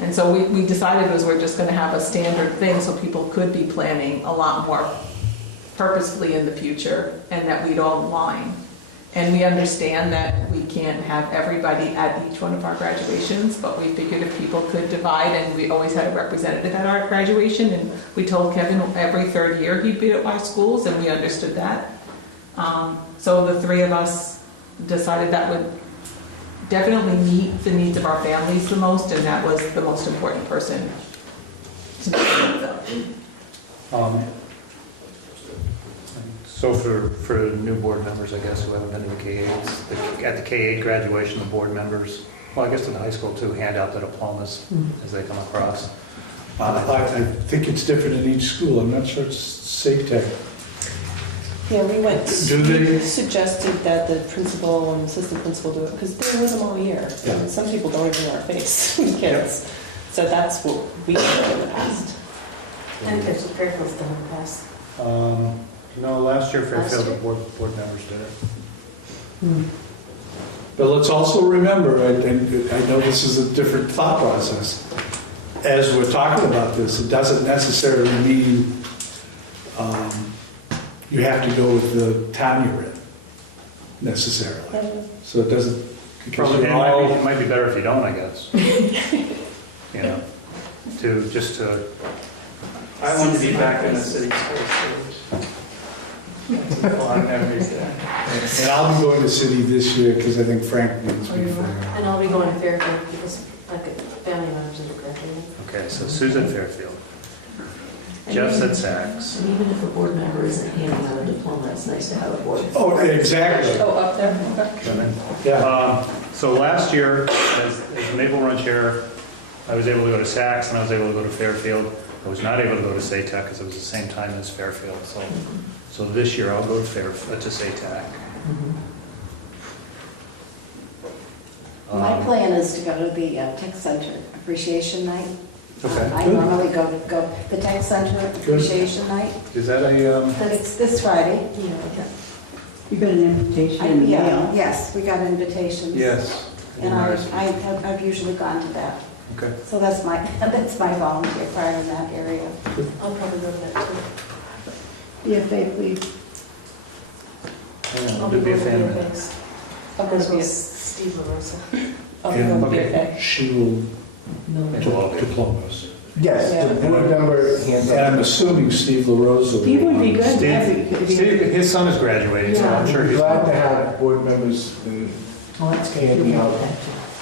And so we decided we're just going to have a standard thing so people could be planning a lot more purposefully in the future, and that we'd all align. And we understand that we can't have everybody at each one of our graduations, but we figured if people could divide, and we always had a representative at our graduation, and we told Kevin every 3rd year he'd be at our schools, and we understood that. So the 3 of us decided that would definitely meet the needs of our families the most, and that was the most important person to meet them. So for new board members, I guess, who haven't been to the K-8s, at the K-8 graduation, the board members, well, I guess in the high school too, hand out the diplomas as they come across. I think it's different in each school. I'm not sure it's safe tech. Yeah, we Do they? suggested that the principal and assistant principal do it, because they're with them all year. Yeah. And some people don't even wear a face, kids. So that's what we did in the past. And it's Fairfield's done in the past. No, last year Fairfield, Last year? the board members did it. But let's also remember, and I know this is a different thought process, as we're talking about this, it doesn't necessarily mean you have to go with the town you're in, necessarily. So it doesn't Because Probably, you're all, it might be better if you don't, I guess. You know, to I want to be back in the city space. That's a fun memories there. and I'll be going to city this year because I think Frank needs me for. And I'll be going to Fairfield because I've got family members that are graduating. Okay, so Sue's at Fairfield. Jeff's at Saks. And even if a board member isn't handing out a diploma, it's nice to have a board. Oh, exactly. Oh, up there? Okay. Kevin? Yeah. So last year, as Maple Run Chair, I was able to go to Saks and I was able to go to Fairfield. I was not able to go to SATEC because it was the same time as Fairfield. So this year I'll go to SATEC. My plan is to go to the Tech Center Appreciation Night. Okay. I Good. normally go the Tech Center Appreciation Night. Is that It's this Friday. You got an invitation in the mail? Yes, we got invitations. Yes. And I've usually gone to that. Okay. So that's my volunteer part in that area. I'll probably go to that too. BFA, please. I'll Do be be a going to fan. BFAs. I'm going to be Steve LaRosa. And Okay. she will Well, diplomas. Yes, the board member hands And I'm out. assuming Steve LaRosa will. Steve would be good. Steve, his son is graduating, so I'm sure he's. Glad to have board members and Oh, that's good. handing out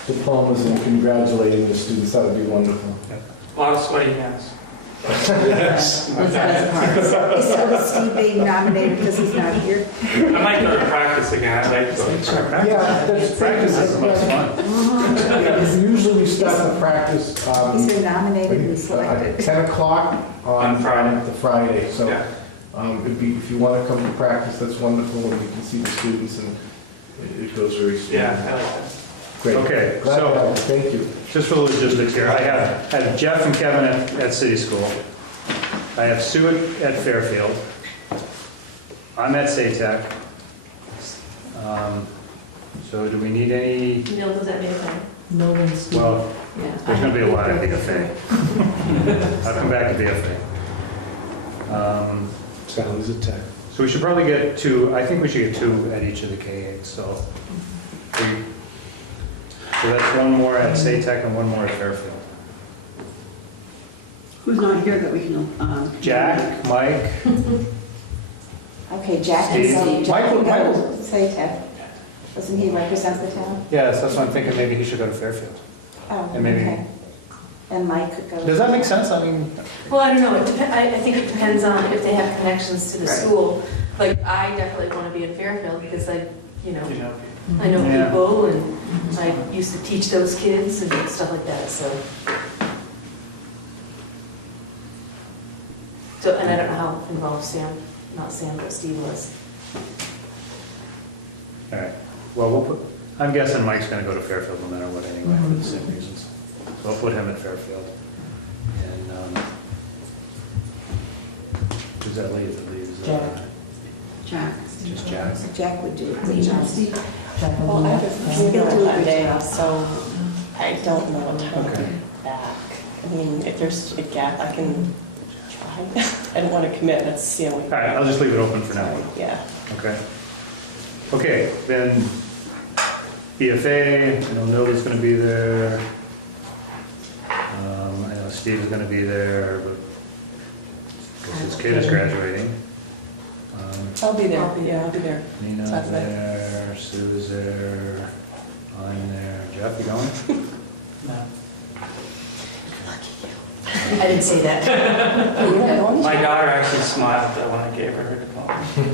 diplomas and congratulating the students. That would be wonderful. A lot of sweaty hands. Yes. Is Steve being nominated because he's not here? I might go to practice again. I'd like to go to practice. Yeah, that's Practice is the most fun. Usually we start the practice He's been nominated and at selected. 10 o'clock On Friday. The Friday. So Yeah. it'd be, if you want to come to practice, that's wonderful, and you can see the students, and it goes very smoothly. Yeah, I like that. Great. Okay, Glad to so- have you. Thank you. Just for the logistics here, I have Jeff and Kevin at City School. I have Sue at Fairfield. I'm at SATEC. So do we need any, Neil, does that mean anything? No one's. well, Yeah. there's going to be a lot at BFA. I'll come back to BFA. Sally's a tech. So we should probably get two, I think we should get two at each of the K-8s, so. So that's one more at SATEC and one more at Fairfield. Who's not here that we can, Jack, Mike, Okay, Jack Steve. and Jack Michael- will go Michael- to SATEC. Doesn't he represent the town? yes, that's what I'm thinking, maybe he should go to Fairfield. Oh, And maybe- okay. And Mike could go. Does that make sense? I mean, Well, I don't know. I think it depends on if they have connections to the Right. school. Like, I definitely want to be in Fairfield because I know Yeah. people and I used to teach those kids and stuff like that, so. And I don't know how involved not Sam, but Steve was. all right, well, we'll put, I'm guessing Mike's going to go to Fairfield no matter what anyway, for the same reasons. So I'll put him at Fairfield. And who's that leave? That leaves Jack. Jack? Just Jack. Jack would do it. Well, I have a funeral that day, so I don't know what time I'll Okay. be back. I mean, if there's a gap, I can try. I don't want to commit, that's the only. All right, I'll just leave it open for now. Yeah. Okay. Okay, then BFA, I know Nova's going to be there. I know Steve's going to be there, but because his kid is graduating. I'll be there, yeah, I'll be there. Nina's Saturday. there, Sue's there, I'm there. Jeff, you going? No. I didn't say that. My daughter actually smiled when I gave her her diploma. You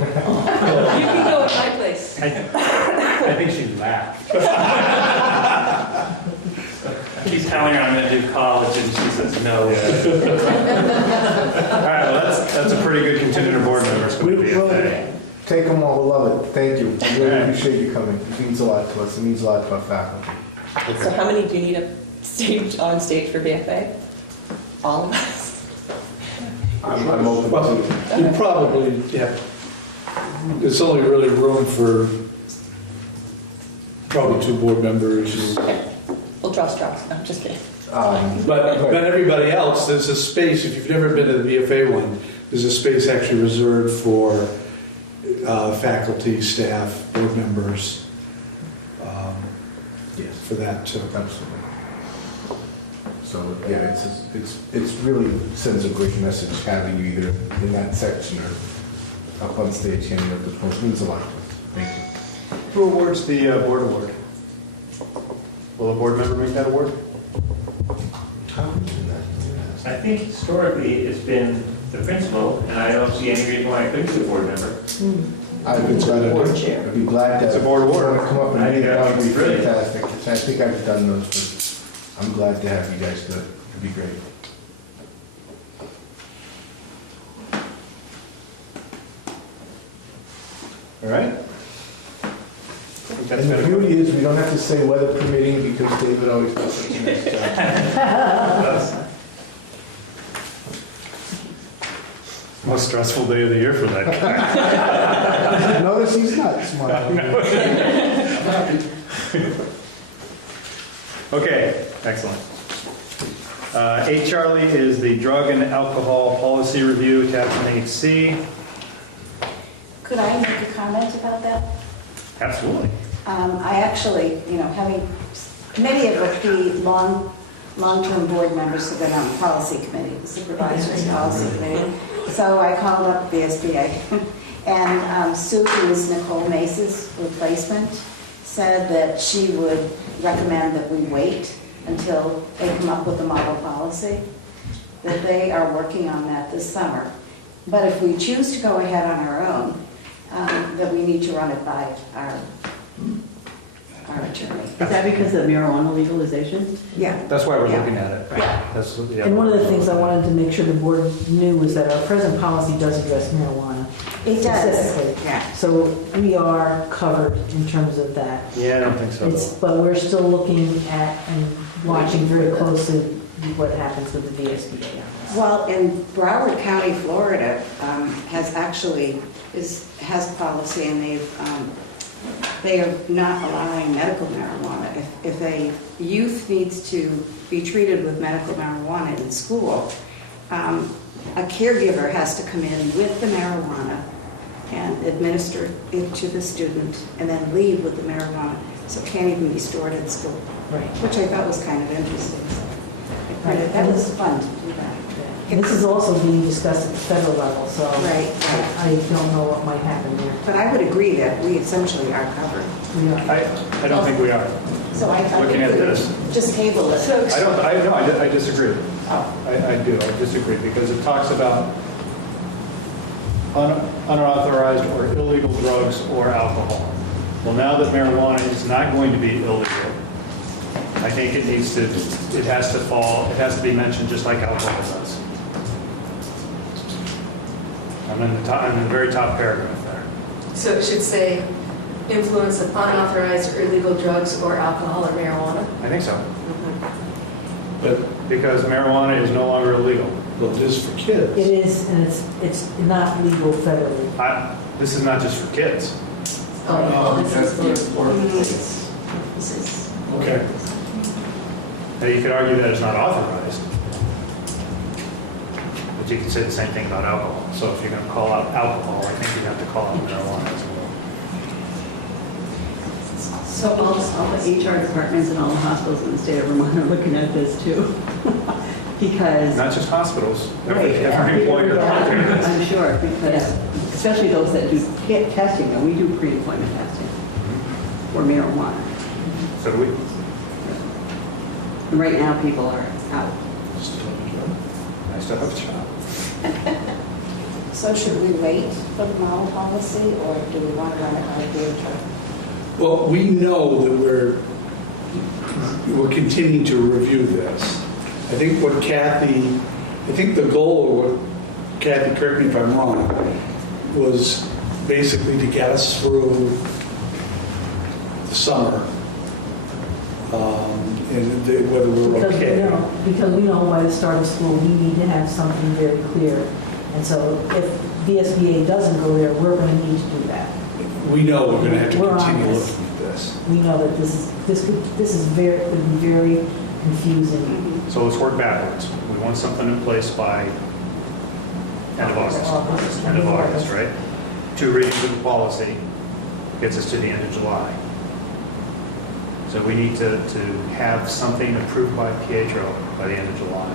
can go at my place. I think she laughed. He's telling her I'm going to do college and she says no. All right, well, that's a pretty good contingent of board members for We the will BFA. take them all. We'll love it. Thank you. I really All right. appreciate you coming. It means a lot to us. It means a lot to our faculty. So how many do you need on stage for BFA? All of us? I'm open Well, to you probably, yeah, there's only really room for probably two board members. Okay. We'll draw straws. I'm just kidding. But everybody else, there's a space, if you've never been to the BFA one, there's a space actually reserved for faculty, staff, board members. for that too. Absolutely. So, yeah, it's really sends a great message having you either in that section or up on stage handing out the post. Means a lot. Thank you. Who awards the board award? Will a board member make that award? I think historically it's been the principal, and I don't see any reason why I couldn't be a board member. I'd be glad to. It's a board award. Come up and I read think it. that That would would be be brilliant. fantastic. I think I've done those, but I'm glad to have you guys do it. It'd be great. All right. I think that's And the been beauty is, we don't have to say weather permitting because David always does such a nice job. most stressful day of the year for that guy. Notice he's not smart. Okay, excellent. 8 Charlie is the drug and alcohol policy review, attachment 8C. Could I make a comment about that? Absolutely. I actually, having, many of the long-term board members have been on the policy committee, the supervisory policy committee. So I called up the SBA, and Sue, who is Nicole Mace's replacement, said that she would recommend that we wait until they come up with a model policy, that they are working on that this summer. But if we choose to go ahead on our own, that we need to run it by our attorney. Is that because of marijuana legalization? Yeah. That's why we're Yeah. looking at it. Yeah. That's, yeah. And one of the things I wanted to make sure the board knew was that our present policy does address marijuana. It does, Specifically. yeah. So we are covered in terms of that. Yeah, I don't think so, It's, though. but we're still looking at and watching very closely what happens with the VSBA on this. Well, in Broward County, Florida, has policy, and they are not allowing medical marijuana. If a youth needs to be treated with medical marijuana in school, a caregiver has to come in with the marijuana and administer it to the student, and then leave with the marijuana, so it can't even be stored at school. Right. Which I thought was kind of interesting. Right. That was fun to do that. And this is also being discussed at the federal level, so Right. I don't know what might happen there. But I would agree that we essentially are covered. We are. I don't think we are. So I think Looking at we this. just table it. I disagree. I do, I disagree, because it talks about unauthorized or illegal drugs or alcohol. Well, now that marijuana is not going to be illegal, I think it has to be mentioned just like alcohol does. I'm in the very top paragraph there. So it should say influence of unauthorized or illegal drugs or alcohol or marijuana? I think so. But, Because marijuana is no longer illegal. well, it is for kids. It is, and it's not legal federally. This is not just for kids. This is. Okay. Now, you could argue that it's not authorized, but you could say the same thing about alcohol. So if you're going to call out alcohol, I think you have to call out marijuana as well. So all the HR departments and all the hospitals in the state of Vermont are looking at this too. Because. Not just hospitals, Right, every employer. I'm sure, because especially those that do testing, and we do pre-employment testing for marijuana. So do we. And right now, people are out. I still have a job. So should we wait for the model policy, or do we want to run it by the attorney? Well, we know that we're continuing to review this. I think the goal of what Kathy, correct me if I'm wrong, was basically to get us through the summer, and whether we're okay. Because we know by the start of school, we need to have something very clear. And so if VSBA doesn't go there, we're going to need to do that. We know we're going to have to We're on continue this. looking at this. We know that this could be very confusing. So let's work backwards. We want something in place by end of August. End of August, right? 2 readings of the policy gets us to the end of July. So we need to have something approved by Pietro by the end of July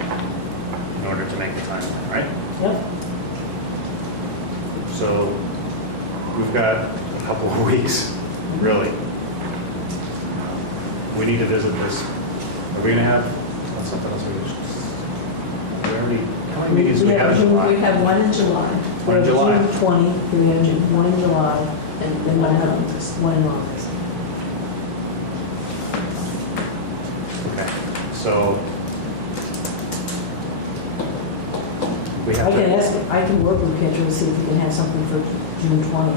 in order to make the timeline, right? Yep. So we've got a couple of weeks, really. We need to visit this. Are we going to have something else? We already, how many meetings do we have in July? We have one in July. One in July. June 20, we have one in July, and then one in August. Okay, so we I have can to, ask, I can work with Pietro to see if we can have something for June 20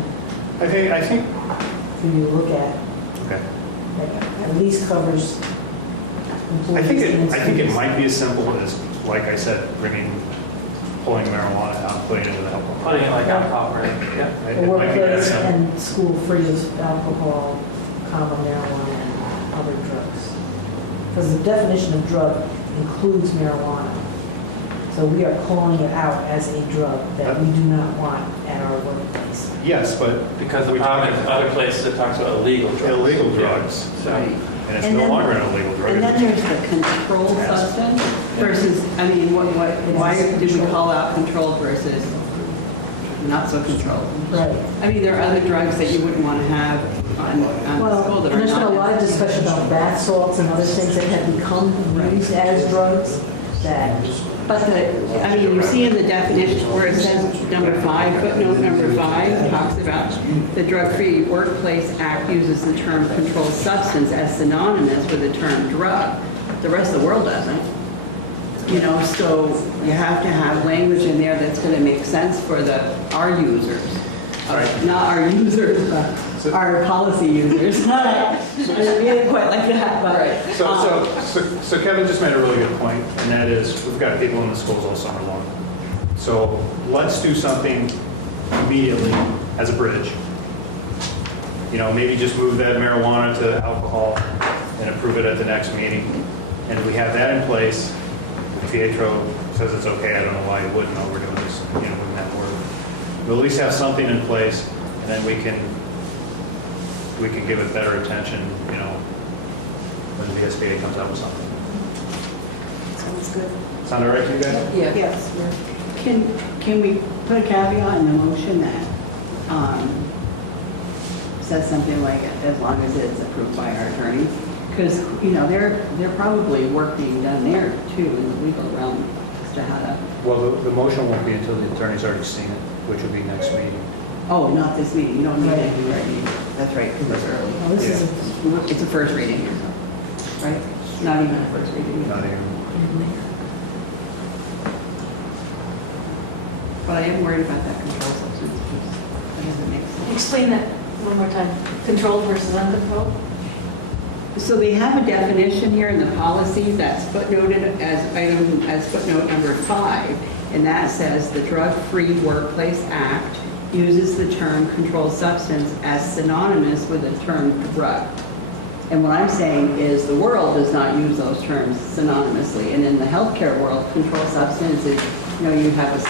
I think, for you to look at. okay. That at least covers I think employees and it students. might be as simple as, like I said, pulling marijuana out, putting it into the health department. Putting it like alcohol, right? Yeah. It The might be that workplace simple. and school free of alcohol, marijuana, and other drugs. Because the definition of drug includes marijuana. So we are calling it out as a drug that we do not want at our workplace. Yes, but Because we the talk problem in other places, it talks about illegal drugs. illegal drugs, So, and it's And no then- longer an illegal drug. And then there's the controlled substance versus, I mean, why did we call out controlled versus not so controlled? Right. I mean, there are other drugs that you wouldn't want to have on the school Well, that and are there's been a lot not. of discussion about bath salts and other things that have become used as drugs that, But I mean, you see in the definition where it says number 5, footnote number 5, talks about the Drug-Free Workplace Act uses the term controlled substance as synonymous with the term drug. The rest of the world doesn't. You know, so you have to have language in there that's going to make sense for our users. Right. Not our users, but our policy users. I didn't quite like that, but. So Kevin just made a really good point, and that is, we've got people in the schools all summer long. So let's do something immediately as a bridge. You know, maybe just move that marijuana to alcohol and approve it at the next meeting. And we have that in place. If Pietro says it's okay, I don't know why he wouldn't know we're doing this, you know, wouldn't that work? We'll at least have something in place, and then we can give it better attention, you know, when the SBA comes out with something. Sounds good. Sound all right to you guys? Yes. Can we put a caveat in the motion that says something like, as long as it's approved by our attorneys? Because, you know, they're probably work being done there too in the legal realm as to how to, Well, the motion won't be until the attorney's already seen it, which will be next meeting. oh, not this meeting, you don't need to do right meeting. That's right, because it's early. oh, this is a It's a first reading here, right? Not even a first reading. Not even. But I am worried about that control substance. That doesn't make sense. Explain that one more time. Controlled versus uncontrolled? So they have a definition here in the policy that's footnoted as footnote number 5, and that says the Drug-Free Workplace Act uses the term controlled substance as synonymous with the term drug. And what I'm saying is the world does not use those terms synonymously, and in the healthcare world, controlled substance is, you know, you have a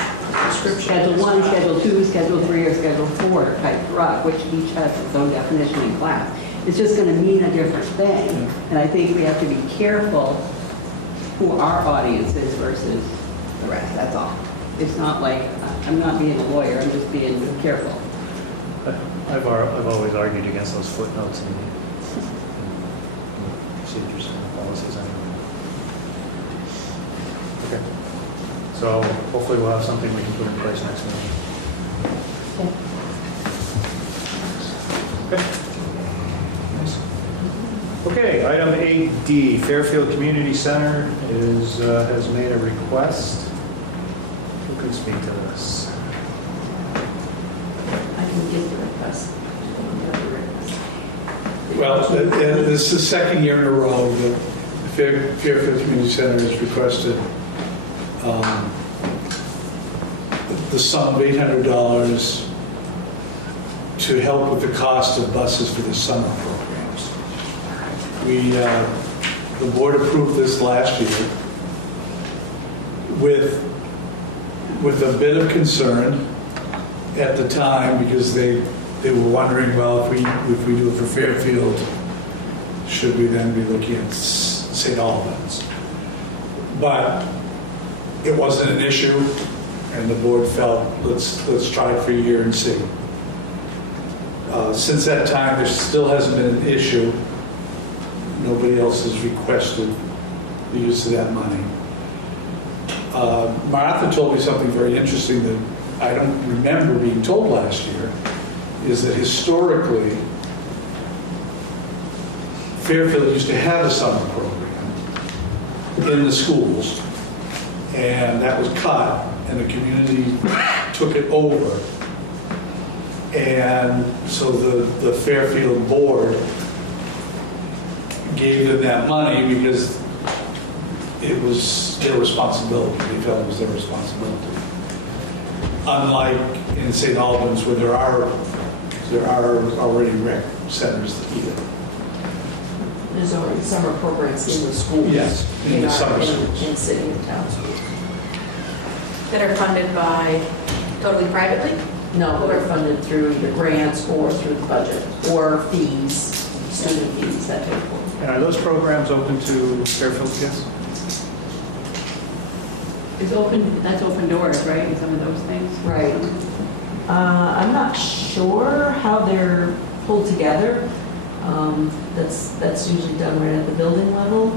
Schedule 1, Schedule 2, Schedule 3, or Schedule 4 type drug, which each has its own definition in class. It's just going to mean a different thing. And I think we have to be careful who our audience is versus the rest, that's all. It's not like, I'm not being a lawyer, I'm just being careful. I've always argued against those footnotes and procedures and policies anyway. Okay. So hopefully we'll have something we can put in place next meeting. Okay. Nice. Okay, item 8D, Fairfield Community Center has made a request. Who can speak to this? I can get the request. Well, this is the second year in a row that the Fairfield Community Center has requested the sum of $800 to help with the cost of buses for the summer programs. The board approved this last year with a bit of concern at the time because they were wondering, well, if we do it for Fairfield, should we then be looking at St. Albans? But it wasn't an issue, and the board felt, let's try it for a year and see. Since that time, there still hasn't been an issue. Nobody else has requested the use of that money. Martha told me something very interesting that I don't remember being told last year, is that historically, Fairfield used to have a summer program in the schools, and that was cut, and the community took it over. And so the Fairfield board gave them that money because it was their responsibility. They felt it was their responsibility. Unlike in St. Albans, where there are already rec centers either. There's already summer programs in the schools. Yes, in the summer schools. In city and town schools. That are funded by, totally privately? No, they're funded through either grants or through the budget, or fees, student fees, that type of thing. And are those programs open to Fairfield kids? It's open, that's open doors, right, and some of those things? Right. I'm not sure how they're pulled together. That's usually done right at the building level,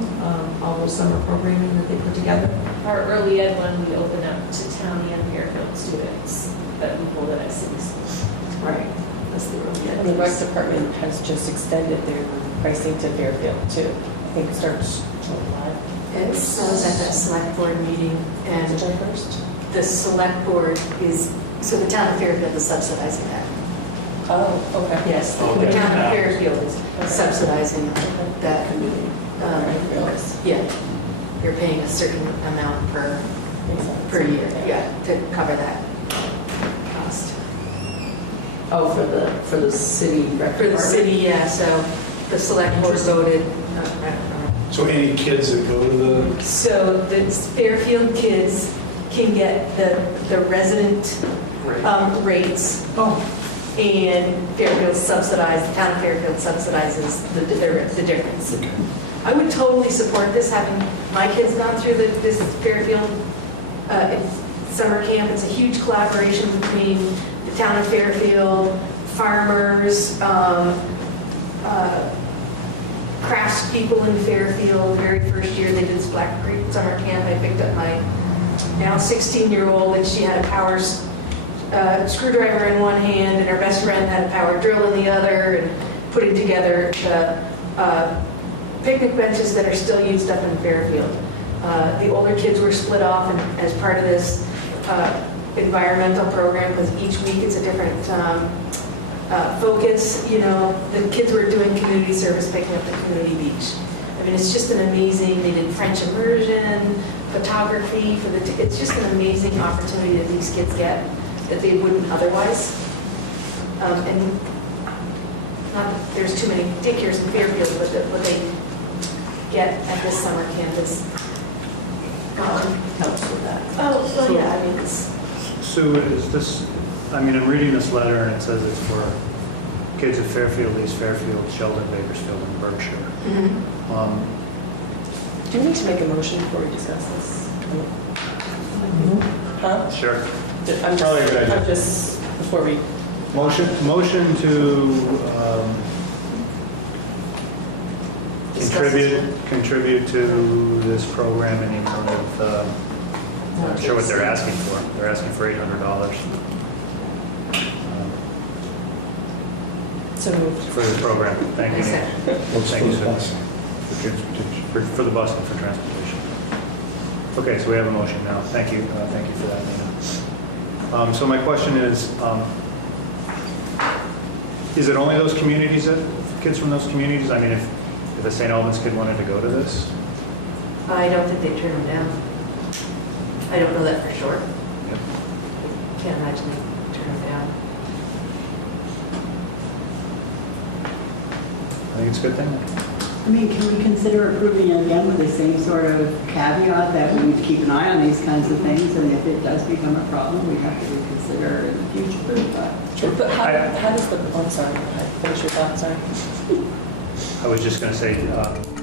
all the summer programming that they put together. Our early ed one, we open up to town and Fairfield students, but we hold it at city schools. Right. That's the early ed. And the rec department has just extended their pricing to Fairfield too. I think it starts July. I was at that select board meeting, and the select board is, so the town of Fairfield is subsidizing that. Oh, okay. Yes. The town of Fairfield is subsidizing that. Yeah, you're paying a certain amount per year, yeah, to cover that cost. Oh, for the city rec For the department? city, yeah, so the select board voted, I don't know. So any kids that go to the... So the Fairfield kids can get the resident rates. Oh. And Fairfield subsidized, the town of Fairfield subsidizes the difference. Okay. I would totally support this, having my kids gone through this Fairfield summer camp. It's a huge collaboration between the town of Fairfield, farmers, crafts people in Fairfield. The very first year they did this Black Creek summer camp, I picked up my now 16-year-old, and she had a power screwdriver in one hand, and her best friend had a power drill in the other, and putting together the picnic benches that are still used up in Fairfield. The older kids were split off and as part of this environmental program, because each week it's a different focus. You know, the kids were doing community service, picking up the community beach. I mean, it's just an amazing, they did French immersion, photography, it's just an amazing opportunity that these kids get that they wouldn't otherwise. And not that there's too many daycares in Fairfield, but what they get at this summer camp is Helps with that. oh, well, yeah, I mean, it's, Sue, is this, I mean, I'm reading this letter and it says it's for kids at Fairfield, East Fairfield, Sheldon, Bakersfield, and Berkshire. Do we need to make a motion before we discuss this? Huh? Sure. Probably a good idea. I'm just, before we... Motion to contribute to this program in the amount of, I'm not sure what they're asking for. They're asking for $800 So moved. for this program. Thank you. Thank you, Sue. For transportation. For the bus and for transportation. Okay, so we have a motion now. Thank you for that, Nina. So my question is it only those communities, kids from those communities? I mean, if a St. Albans kid wanted to go to this? I don't think they turn them down. I don't know that for sure. Yep. Can't imagine they turn them down. I think it's a good thing. I mean, can we consider approving it again with the same sort of caveat that we need to keep an eye on these kinds of things, and if it does become a problem, we have to reconsider in the future, but... But how does the, I'm sorry, finish your thought, sorry. I was just going to say,